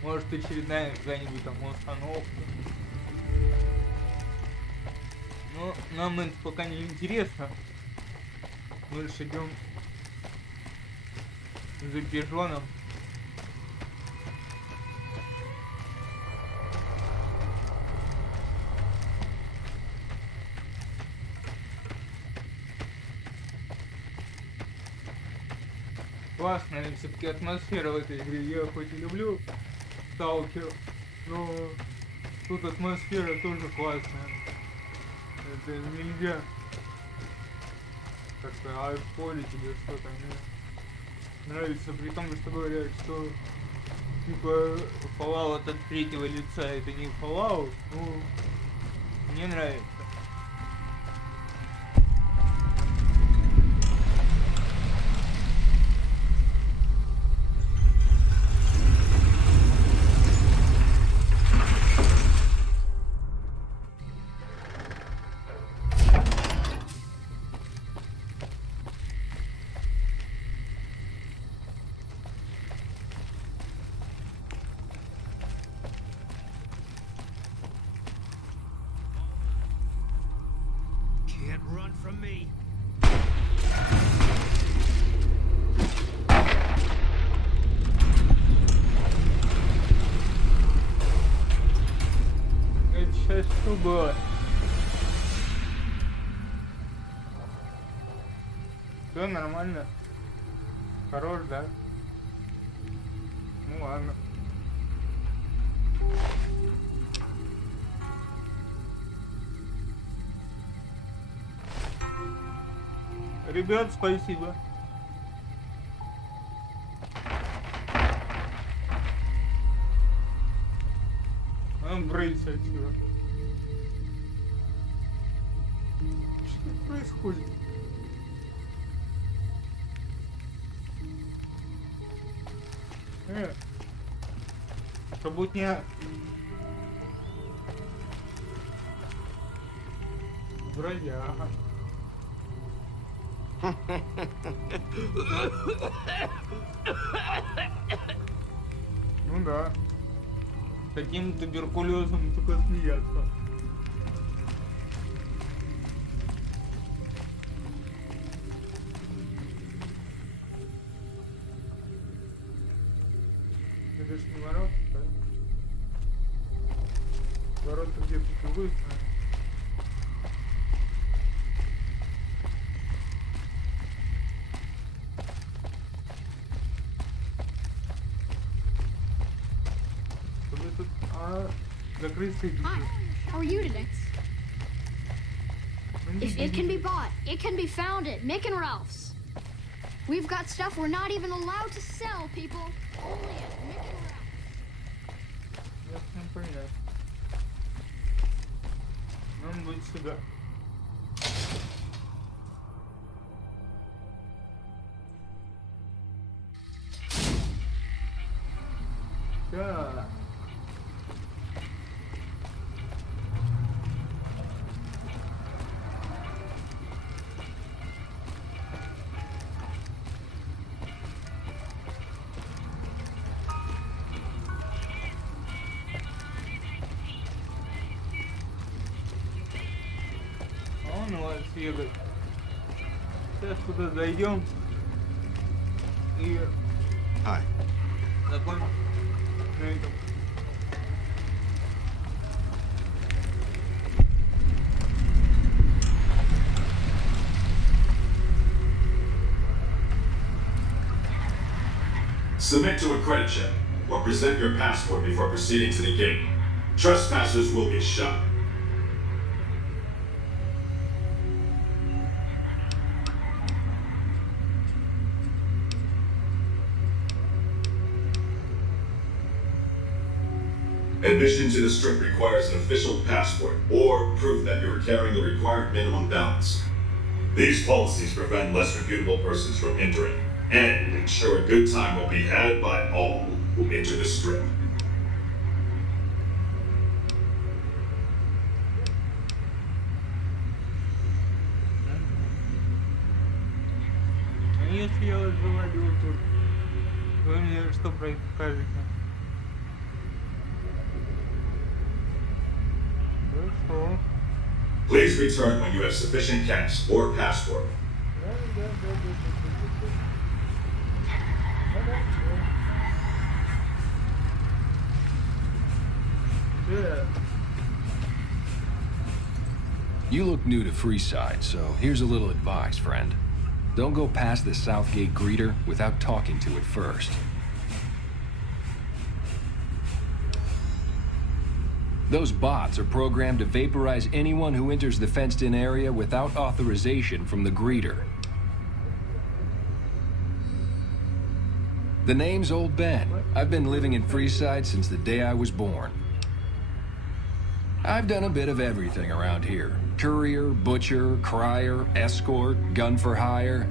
Может очередная какая-нибудь там установка. Но нам это пока не интересно. Мы лишь идем за пижоном. Классная все-таки атмосфера в этой игре. Я хоть и люблю сталкер, но тут атмосфера тоже классная. Это нельзя как-то оспорить или что-то. Мне нравится, при том, что говорят, что типа Fallout от третьего лица это не Fallout, ну мне нравится. Run from me. Это сейчас что было? Все нормально? Хорош, да? Ну ладно. Ребят, спасибо. Брыться отсюда. Что происходит? Шабутня. Вроде, ага. Ну да. Таким туберкулезом только смеяться. Это ж не ворота, да? Ворота где-то с другой стороны. Hi, how are you today? If it can be bought, it can be found at Mick and Ralph's. We've got stuff we're not even allowed to sell, people. Only at Mick and Ralph's. Ясно, понятно. Нам будет сюда. Да. Он у вас едет. Сейчас туда зайдем и закончим на этом. Submit to a credit check or present your passport before proceeding to the gate. Trespassers will be shot. Admission to the strip requires an official passport or proof that you're carrying the required minimum balance. These policies prevent less reputable persons from entering and ensure a good time will be had by all who enter the strip. Если я завалю тут, вы мне что скажете? Хорошо. Please return when you have sufficient cash or passport. Yeah. You look new to Freeside, so here's a little advice, friend. Don't go past the Southgate greeter without talking to it first. Those bots are programmed to vaporize anyone who enters the fenced-in area without authorization from the greeter. The name's Old Ben. I've been living in Freeside since the day I was born. I've done a bit of everything around here. Courier, butcher, crier, escort, gun for hire.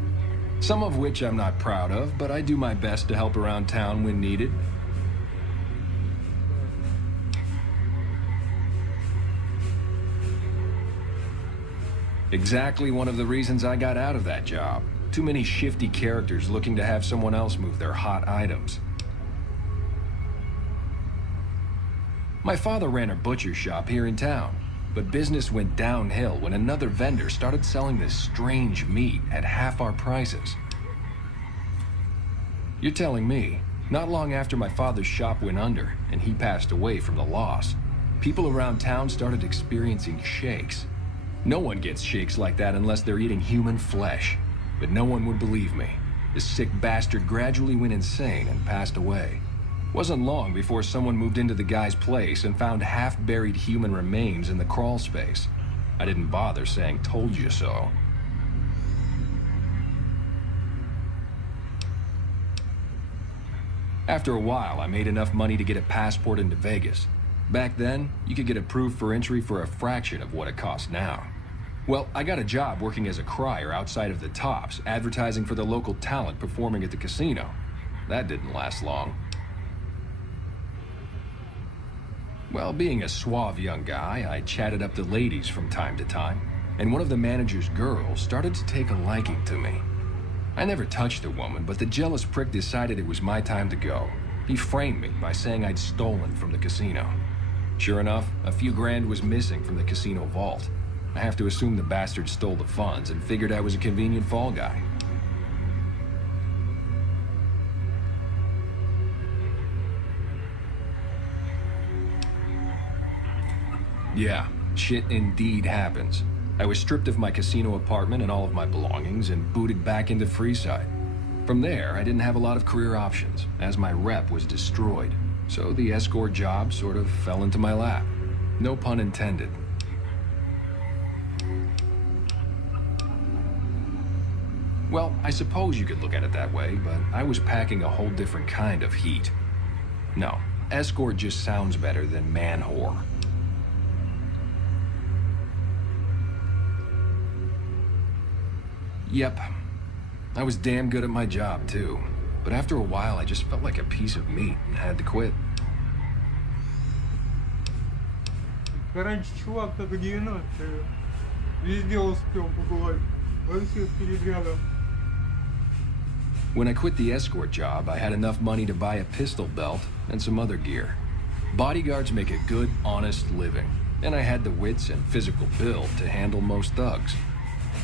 Some of which I'm not proud of, but I do my best to help around town when needed. Exactly one of the reasons I got out of that job. Too many shifty characters looking to have someone else move their hot items. My father ran a butcher shop here in town, but business went downhill when another vendor started selling this strange meat at half our prices. You're telling me, not long after my father's shop went under and he passed away from the loss, people around town started experiencing shakes. No one gets shakes like that unless they're eating human flesh, but no one would believe me. The sick bastard gradually went insane and passed away. Wasn't long before someone moved into the guy's place and found half-buried human remains in the crawl space. I didn't bother saying "told you so." After a while, I made enough money to get a passport into Vegas. Back then, you could get approved for entry for a fraction of what it costs now. Well, I got a job working as a crier outside of the Tops, advertising for the local talent performing at the casino. That didn't last long. Well, being a suave young guy, I chatted up the ladies from time to time, and one of the manager's girls started to take a liking to me. I never touched the woman, but the jealous prick decided it was my time to go. He framed me by saying I'd stolen from the casino. Sure enough, a few grand was missing from the casino vault. I have to assume the bastard stole the funds and figured I was a convenient fall guy. Yeah, shit indeed happens. I was stripped of my casino apartment and all of my belongings and booted back into Freeside. From there, I didn't have a lot of career options, as my rep was destroyed. So the escort job sort of fell into my lap. No pun intended. Well, I suppose you could look at it that way, but I was packing a whole different kind of heat. No, escort just sounds better than man-whore. Yep, I was damn good at my job too, but after a while I just felt like a piece of meat and had to quit. Раньше чувак только 90-е. Везде успел побывать. Во всех передрягах. When I quit the escort job, I had enough money to buy a pistol belt and some other gear. Bodyguards make a good, honest living, and I had the wits and physical build to handle most thugs.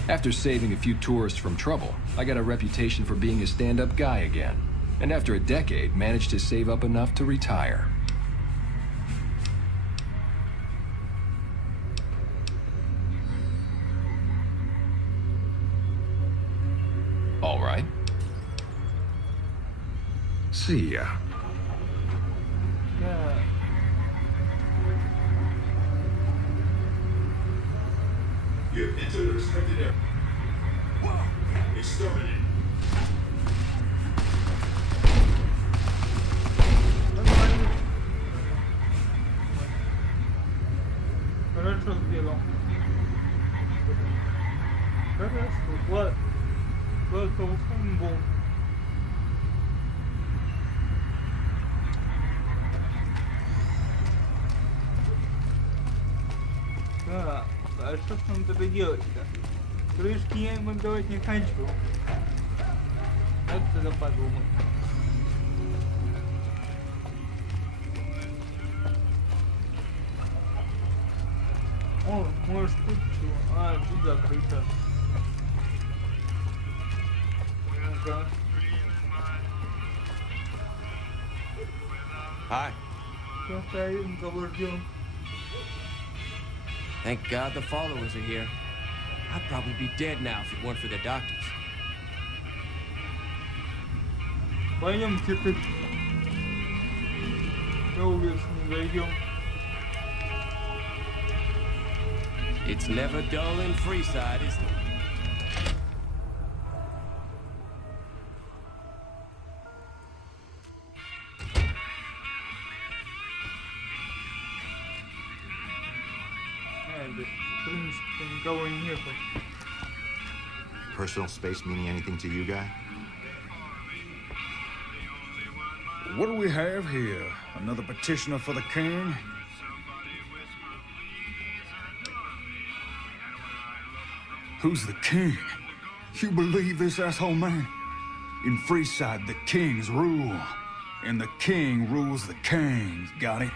After saving a few tourists from trouble, I got a reputation for being a stand-up guy again, and after a decade, managed to save up enough to retire. All right. See ya. Да. You've entered the restricted area. Exterminate. Хорошо сделал. Хорошо. Колокольный бомб. Так, а что ж нам тогда делать-то? Крышки я им отдавать не хочу. Как тогда подумать? О, может тут чего? А, тут закрыто. Ну-ка. Hi. Что стоим, кого ждем? Thank God the followers are here. I'd probably be dead now if it weren't for the doctors. Пойдемте ты. На улицу не зайдем. It's never dull in Freeside, is it? В принципе, никого и нету. Personal space meaning anything to you, guy? What do we have here? Another petitioner for the king? Who's the king? You believe this, asshole man? In Freeside, the kings rule. And the king rules the kings, got it?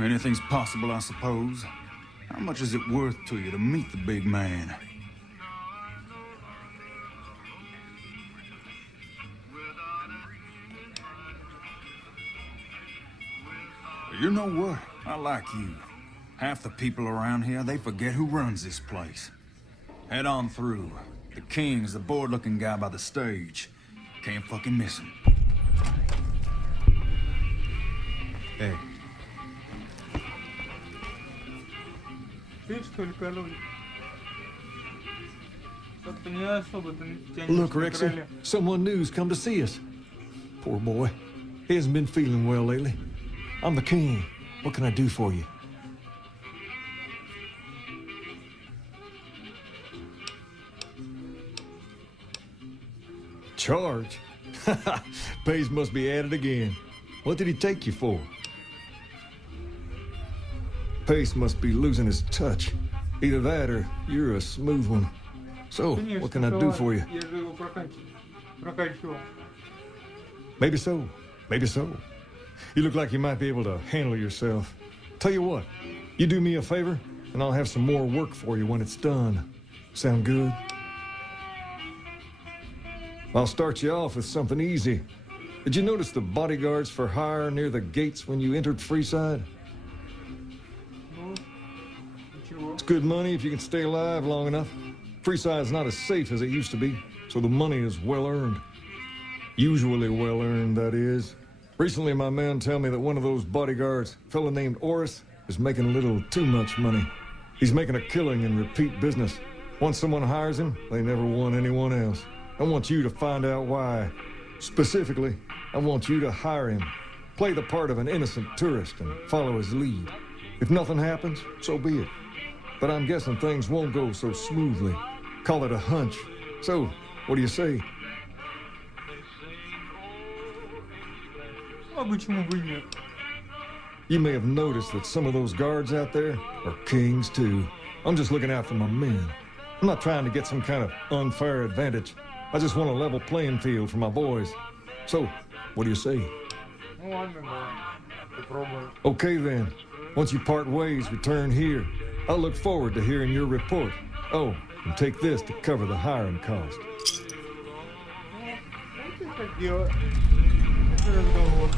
Anything's possible, I suppose. How much is it worth to you to meet the big man? You know what? I like you. Half the people around here, they forget who runs this place. Head on through. The king's the bored-looking guy by the stage. Can't fucking miss him. Hey. Ты что ли, король? Как-то не особо-то тянешь Look, на Rexy, короля. someone new's come to see us. Poor boy. He hasn't been feeling well lately. I'm the king. What can I do for you? Charge? Pays must be at it again. What did he take you for? Pace must be losing his touch. Either that or you're a smooth one. So, what can I do for you? Я же его прокачивал. Maybe so. Maybe so. You look like you might be able to handle yourself. Tell you what, you do me a favor, and I'll have some more work for you when it's done. Sound good? I'll start you off with something easy. Did you notice the bodyguards for hire near the gates when you entered Freeside? It's good money if you can stay alive long enough. Freeside's not as safe as it used to be, so the money is well earned. Usually well earned, that is. Recently, my man told me that one of those bodyguards, a fella named Oris, is making a little too much money. He's making a killing in repeat business. Once someone hires him, they never want anyone else. I want you to find out why. Specifically, I want you to hire him. Play the part of an innocent tourist and follow his lead. If nothing happens, so be it. But I'm guessing things won't go so smoothly. Call it a hunch. So, what do you say? А почему бы и нет? You may have noticed that some of those guards out there are kings too. I'm just looking out for my men. I'm not trying to get some kind of unfair advantage. I just want a level playing field for my boys. So, what do you say? Ну ладно, да. Попробуем. Okay then. Once you part ways, return here. I'll look forward to hearing your report. Oh, and take this to cover the hiring cost. Вот это дело. Это разговор.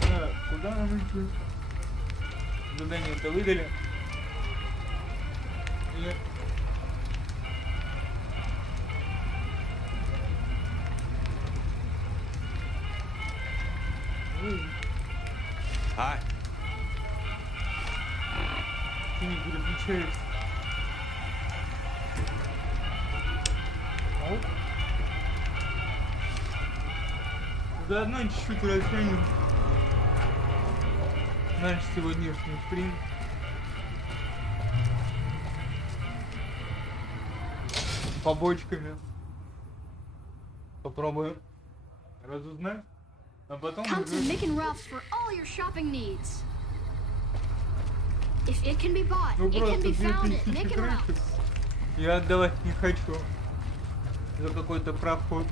Так, куда нам идти? Задание-то выдали? Нет. Hi. Ты не переключаешься. Оп. Заодно чуть-чуть расценим наш сегодняшний стрим. Побочками. Попробуем разузнать. А потом... Come to Mick and Ralph's for all your shopping needs. If it can be bought, Ну it can просто be found 2000 at Mick and крышек Ralph's. я отдавать не хочу за какой-то проход.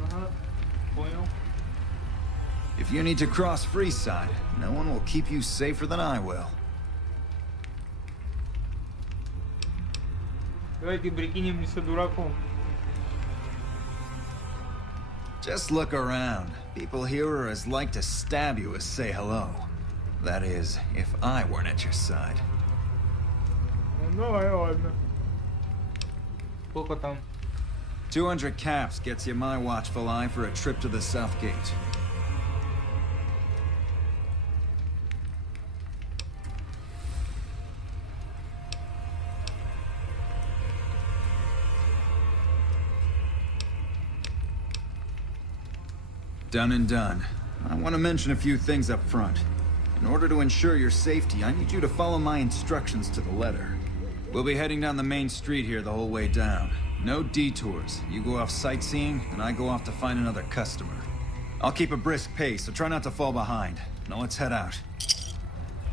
Ага, понял. If you need to cross Freeside, no one will keep you safer than I will. Давайте прикинемся дураком. Just look around. People here are as like to stab you as say hello. That is, if I weren't at your side. Ну давай, ладно. Сколько там? 200 caps gets you my watchful eye for a trip to the South Gate. Done and done. I want to mention a few things up front. In order to ensure your safety, I need you to follow my instructions to the letter. We'll be heading down the main street here the whole way down. No detours. You go off sightseeing, and I go off to find another customer. I'll keep a brisk pace, so try not to fall behind. Now let's head out.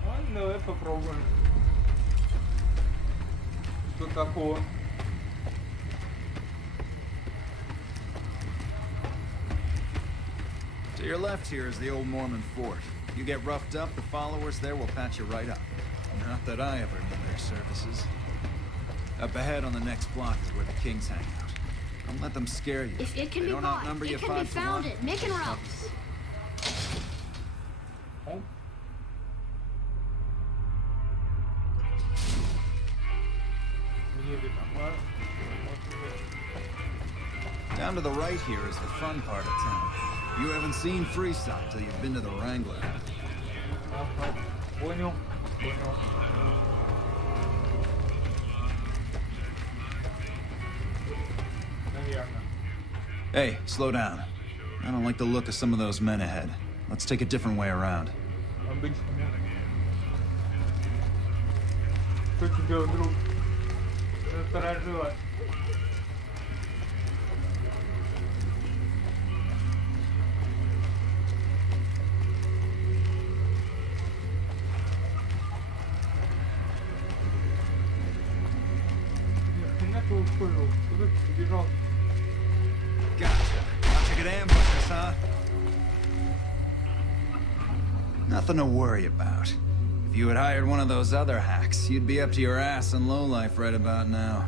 Ладно, давай попробуем. Что такого? To your left here is the old Mormon fort. You get roughed up, the followers there will patch you right up. Not that I ever need their services. Up ahead on the next block is where the Kings hang out. Don't let them scare you. If it can They be don't bought, outnumber you it can be 5 to found 1. at Mick and Ralph's. Oh. Down to the right here is the fun part of town. You haven't seen Freeside till you've been to the Wrangler. Понял, понял. Наверное. Hey, slow down. I don't like the look of some of those men ahead. Let's take a different way around. Обычно. Что тебя вдруг насторожило? Куда ты побежал? Gotcha. Thought you could ambush us, huh? Nothing to worry about. If you had hired one of those other hacks, you'd be up to your ass in lowlife right about now.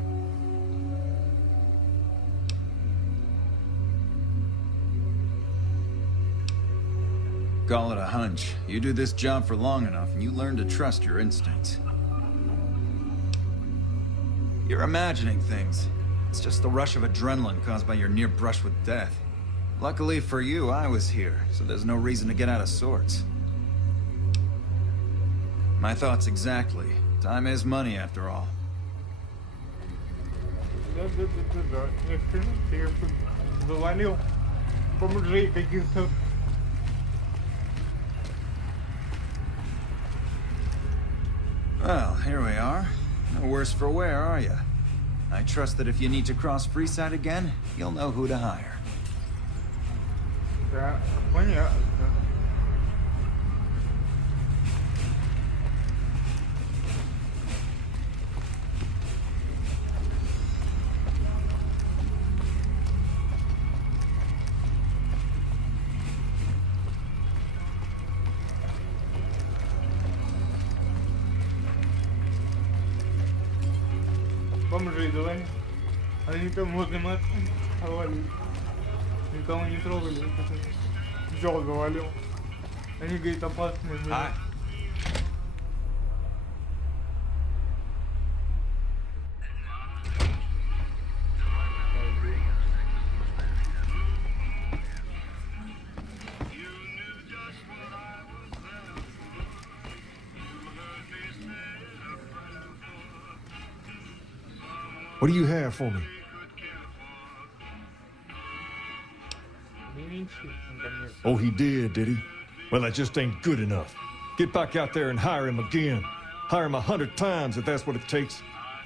Call it a hunch. You do this job for long enough, and you learn to trust your instincts. You're imagining things. It's just the rush of adrenaline caused by your near brush with death. Luckily for you, I was here, so there's no reason to get out of sorts. My thoughts exactly. Time is money, after all. Да. Я в принципе завалил бомжей каких-то. Well, here we are. No worse for wear, are you? I trust that if you need to cross Freeside again, you'll know who to hire. Да, понятно. Бомжи давай. Они там возле матки завалили. Никого не трогали. Взял, завалил. Они, говорит, опасные. Hi. What do you have for me? Oh, he did he? Well, that just ain't good enough. Get back out there and hire him again. Hire him 100 times if that's what it takes.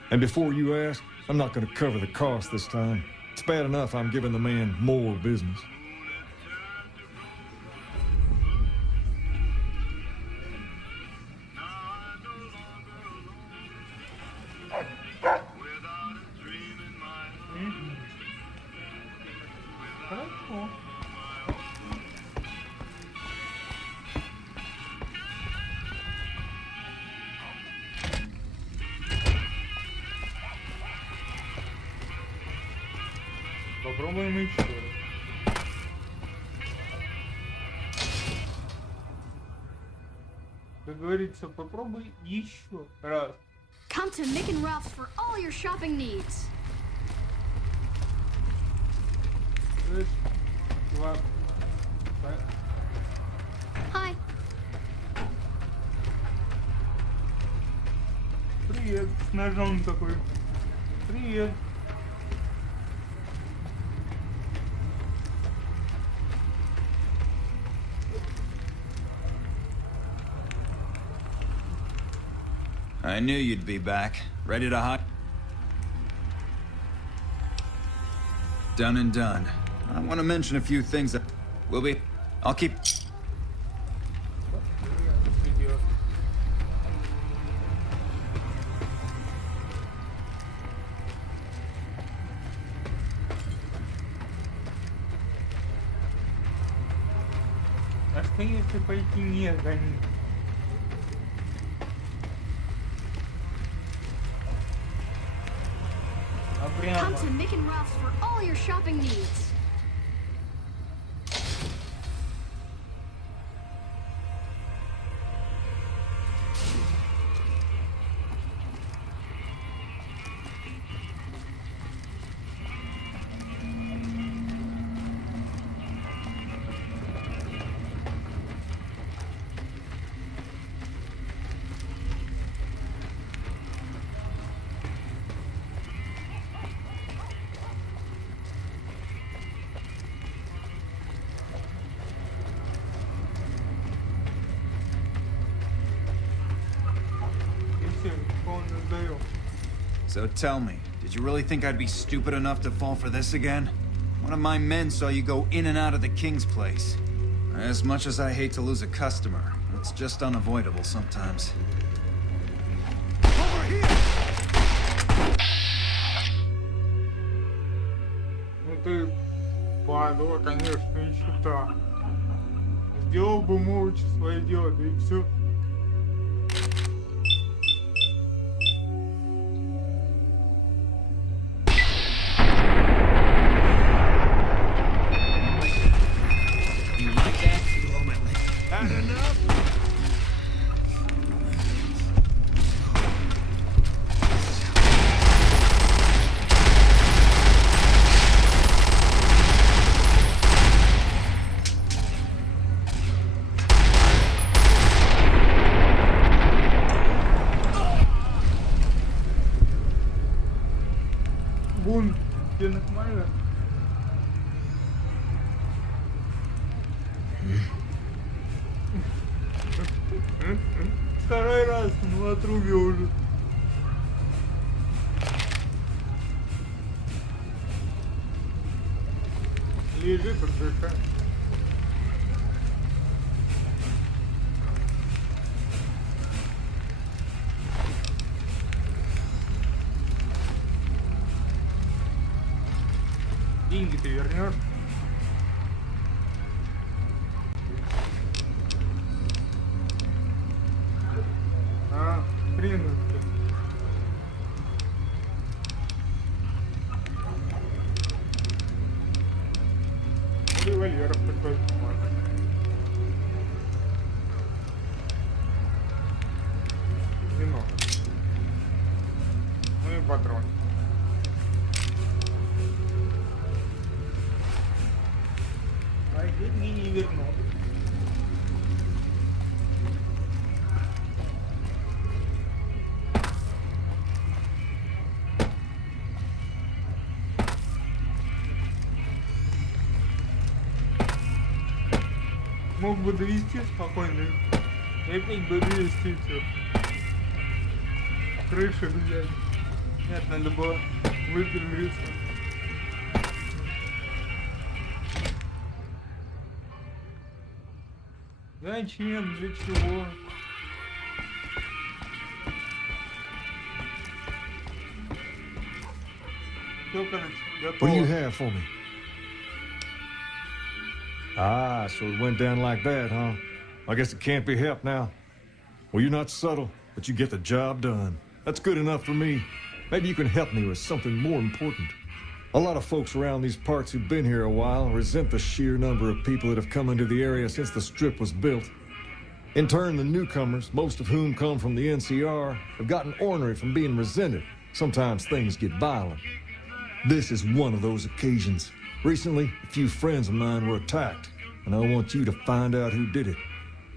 And before you ask, I'm not gonna cover the cost this time. It's bad enough I'm giving the man more business. Попробуем еще раз. Как говорится, попробуй еще раз. Come to Mick and Ralph's for all your shopping needs. Раз, два, Hi. Привет, с ножом такой. Привет. I knew you'd be back. Ready to hot? Done and done. I want to mention a few things that will be. I'll keep. А что если пойти не за ним? Come to Mick and Ralph's for all your shopping needs. So tell me, did you really think I'd be stupid enough to fall for this again? One of my men saw you go in and out of the king's place. As much as I hate to lose a customer, it's just unavoidable sometimes. Over here! Ну ты падла, конечно, еще так. Сделал бы молча свое дело, да и все. Бун, тебе нормально? Второй раз на отрубе уже. Лежи, продышай. Деньги ты вернешь? А, хрен это. Револьверов такой. запасной патрон. А деньги не верну. Мог бы довести спокойно. И опять бы довести все. Крышу взять. Нет, надо было выпрямиться. Зачем? Для чего? Все, короче, готово. What do you have for me? Ah, so it went down like that, huh? I guess it can't be helped now. Well, you're not subtle, but you get the job done. That's good enough for me. Maybe you can help me with something more important. A lot of folks around these parts who've been here a while resent the sheer number of people that have come into the area since the Strip was built. In turn, the newcomers, most of whom come from the NCR, have gotten ornery from being resented. Sometimes things get violent. This is one of those occasions. Recently, a few friends of mine were attacked, and I want you to find out who did it.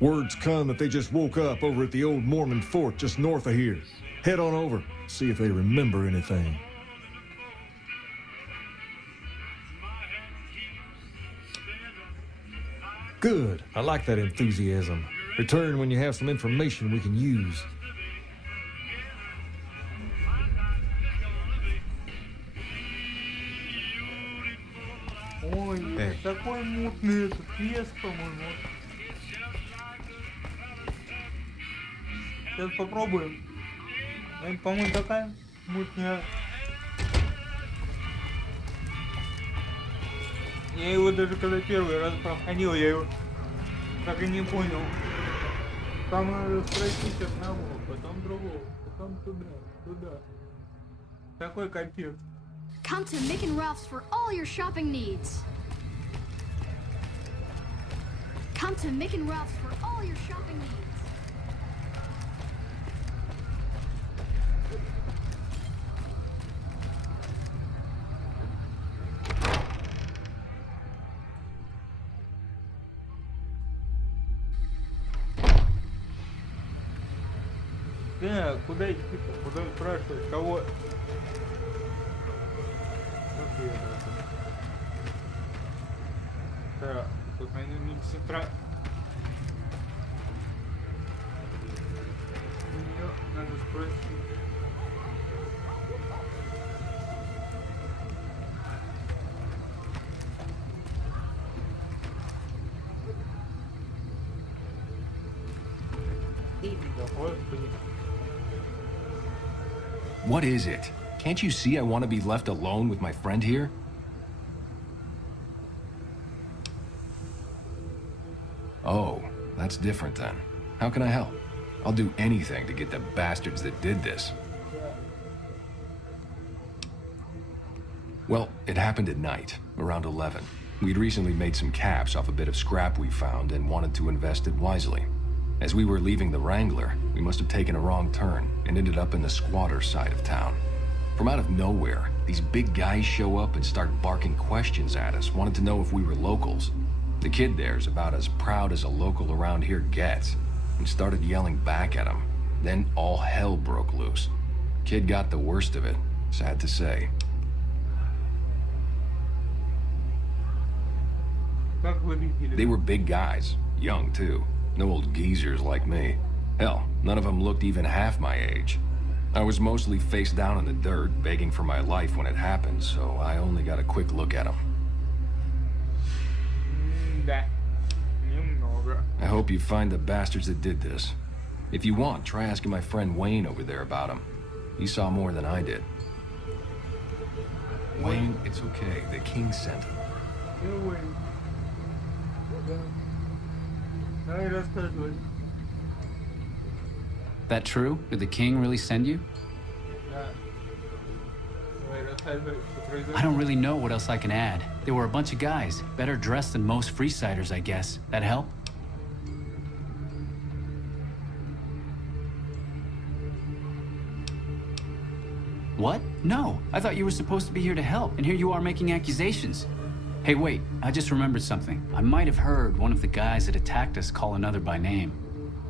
Word's come that they just woke up over at the old Mormon fort just north of here. Head on over, see if they remember anything. Good. I like that enthusiasm. Return when you have some information we can use. Ой, такой мутный этот лес, по-моему. Сейчас попробуем. По-моему, такая мутня. Я его даже когда первый раз проходил, я его так и не понял. Там надо спросить одного, потом другого, потом туда. Такой капец. Come to Mick and Ralph's for all your shopping needs. Come to Mick and Ralph's for all your shopping needs. Да, куда идти-то? Куда спрашивать? Кого? Так, тут, наверное, медсестра. Ее надо спросить. Господи. What is it? Can't you see I want to be left alone with my friend here? Oh, that's different then. How can I help? I'll do anything to get the bastards that did this. Well, it happened at night, around 11. We'd recently made some caps off a bit of scrap we found and wanted to invest it wisely. As we were leaving the Wrangler, we must have taken a wrong turn and ended up in the squatter side of town. From out of nowhere, these big guys show up and start barking questions at us, wanted to know if we were locals. The kid there's about as proud as a local around here gets, and started yelling back at him. Then all hell broke loose. Kid got the worst of it, sad to say. They were big guys, young too. No old geezers like me. Hell, none of them looked even half my age. I was mostly face down in the dirt, begging for my life when it happened, so I only got a quick look at them. I hope you find the bastards that did this. If you want, try asking my friend Wayne over there about him. He saw more than I did. Wayne, it's okay. The king sent him. That true? Did the king really send you? I don't really know what else I can add. They were a bunch of guys, better dressed than most Freesiders, I guess. That help? What? No. I thought you were supposed to be here to help, and here you are making accusations. Hey, wait. I just remembered something. I might have heard one of the guys that attacked us call another by name.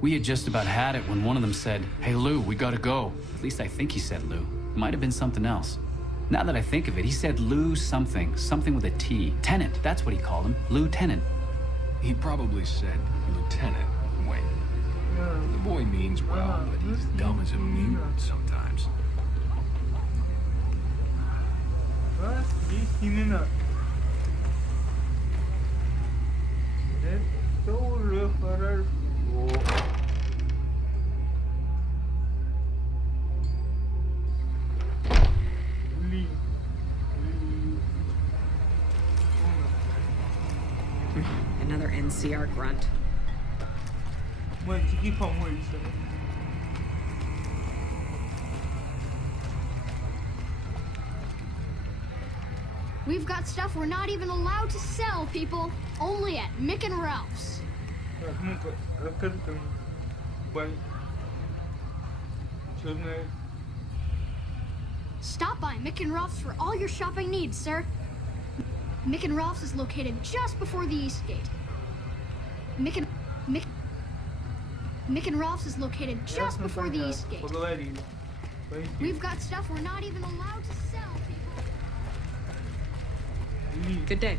We had just about had it when one of them said, "Hey, Lou, we gotta go." At least I think he said Lou. It might have been something else. Now that I think of it, he said Lou something. Something with a T. Tenant. That's what he called him. Lieutenant. He probably said lieutenant. Wait. The boy means well, but he's dumb as a mute sometimes. Раз, есть имена. Это уже хорошо. Блин. Another NCR grunt. Мальчики, помойся. We've got stuff we're not even allowed to sell, people. Only at Mick and Ralph's. Так, ну-ка, расскажи-ка мне. Бай. Чё знаешь? Stop by Mick and Ralph's for all your shopping needs, sir. Mick and Ralph's is located just before the East Gate. Mick and Ralph's is located just before the East Gate. We've got stuff we're not even allowed to sell, people. Good day.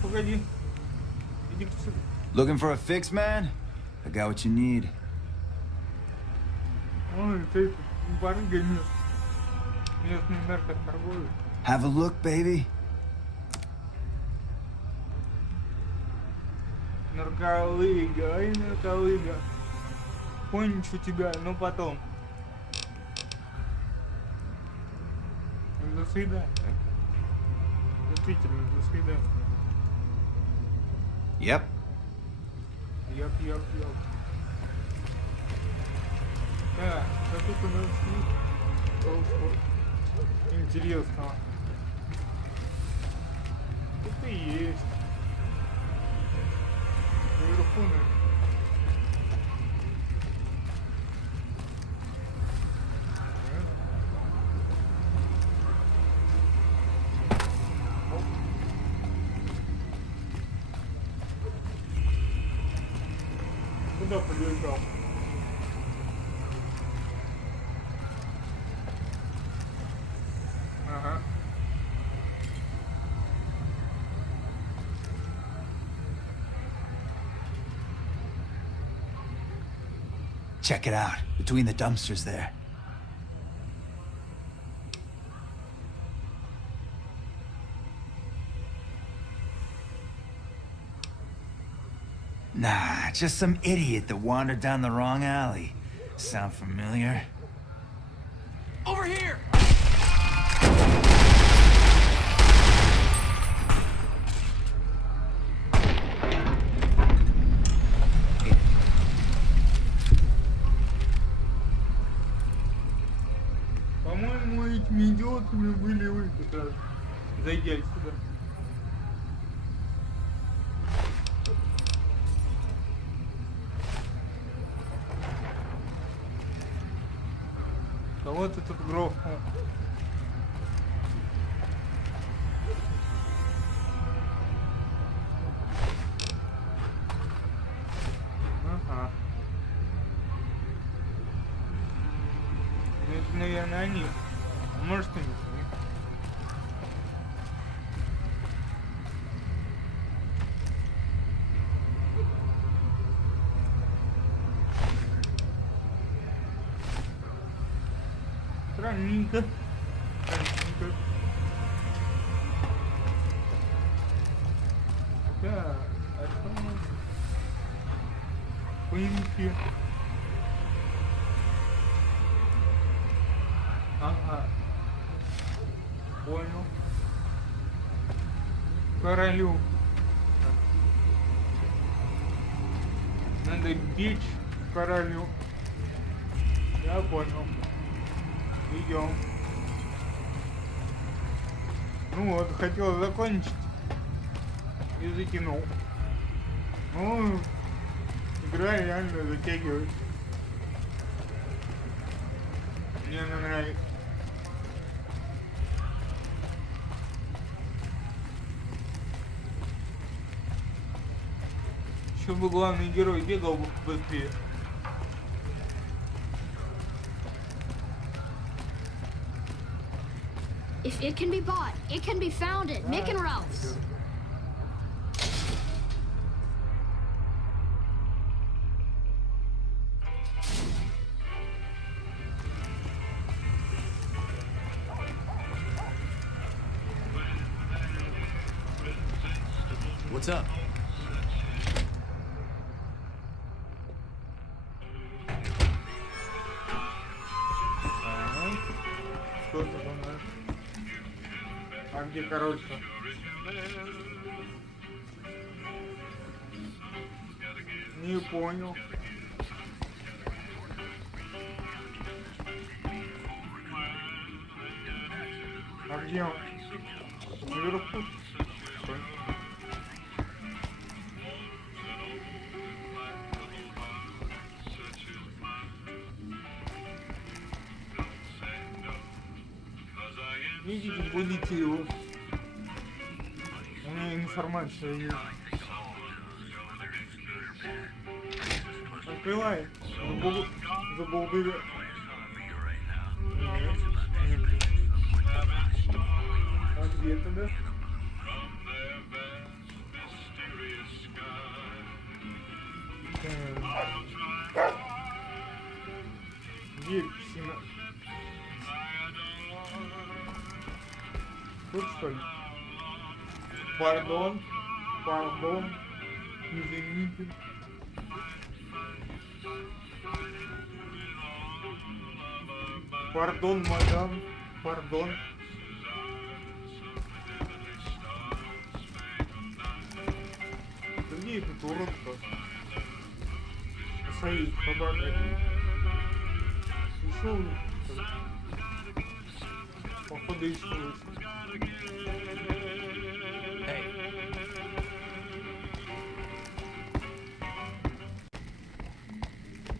Погоди. Иди сюда. Looking for a fix, man? I got what you need. Ой, ты барыга местный наркоторговец. Have a look, baby. Нарколыга, ай, нарколыга. Кончу тебя, но потом. До свидания. Действительно, до свидания. Yep. Yep. Так, что тут у нас есть? Интересного. Тут и есть. Наверху, наверное. Куда побежал? Ага. Check it out, between the dumpsters there. Nah, just some idiot that wandered down the wrong alley. Sound familiar? Over here! По-моему, этими идиотами были вы как раз, зайдя сюда. А вот этот грохнул. Ага. Ну, это, наверное, они. А может, и не они. Странненько. Так, а что у нас? Пынки. Ага. Понял. Королю. надо бить королю. Я понял. Идем. Ну вот, хотел закончить и затянул. Ну, игра реально затягивает. Мне она нравится. Еще бы главный герой бегал быстрее. If it can be bought, it can be found at Mick and Ralph's. What's up? Что-то у нас. А где король-то? Не понял. А где он? Наверху? Видите, будете его. У меня информация есть. Открывай. Забыл дверь. А где тогда? Дверь сильно. Тут что ли? Пардон, извините. Пардон, мадам, пардон. Где этот урод-то? Свои собаки. Ушел? Походу еще лучше.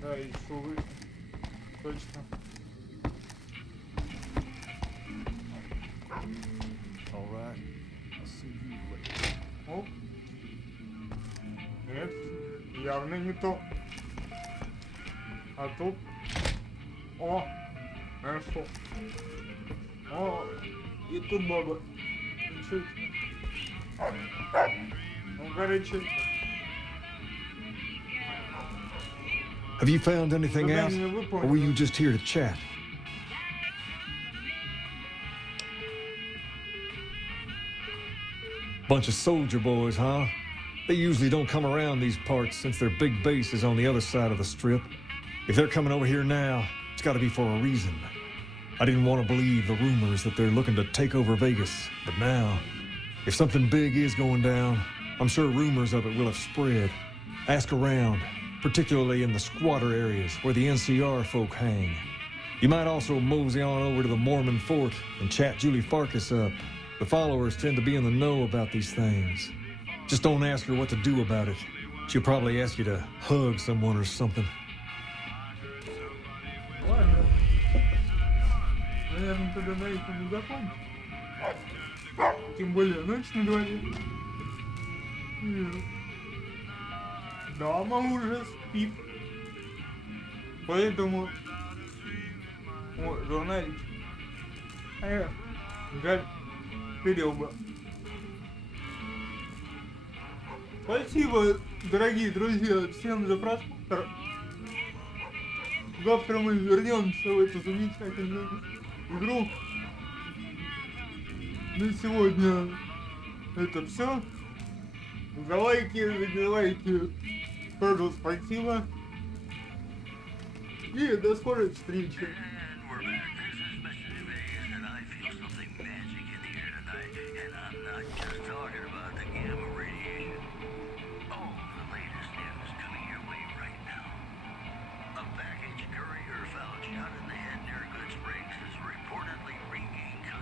Да, еще вы. Точно. О. Нет, явно не то. А тут. О, хорошо. О, и тут баба. Ничего себе. Ну, короче. Have you found anything out, or were you just here to chat? Bunch of soldier boys, huh? They usually don't come around these parts since their big base is on the other side of the strip. If they're coming over here now, it's got to be for a reason. I didn't want to believe the rumors that they're looking to take over Vegas, but now, if something big is going down, I'm sure rumors of it will have spread. Ask around, particularly in the squatter areas where the NCR folk hang. You might also mosey on over to the Mormon fort and chat Julie Farkas up. The followers tend to be in the know about these things. Just don't ask her what to do about it. She'll probably ask you to hug someone or something. Ладно. Наверное, тогда на этом и закончим. Тем более ночь на дворе. Дама уже спит. Поэтому... О, журналик. Жаль. Перелба. Спасибо, дорогие друзья, всем за просмотр. Завтра мы вернемся в эту замечательную игру. На сегодня это все. За лайки, за дизлайки тоже спасибо. И до скорой встречи. And I feel something magic in the air tonight, and I'm not just talking.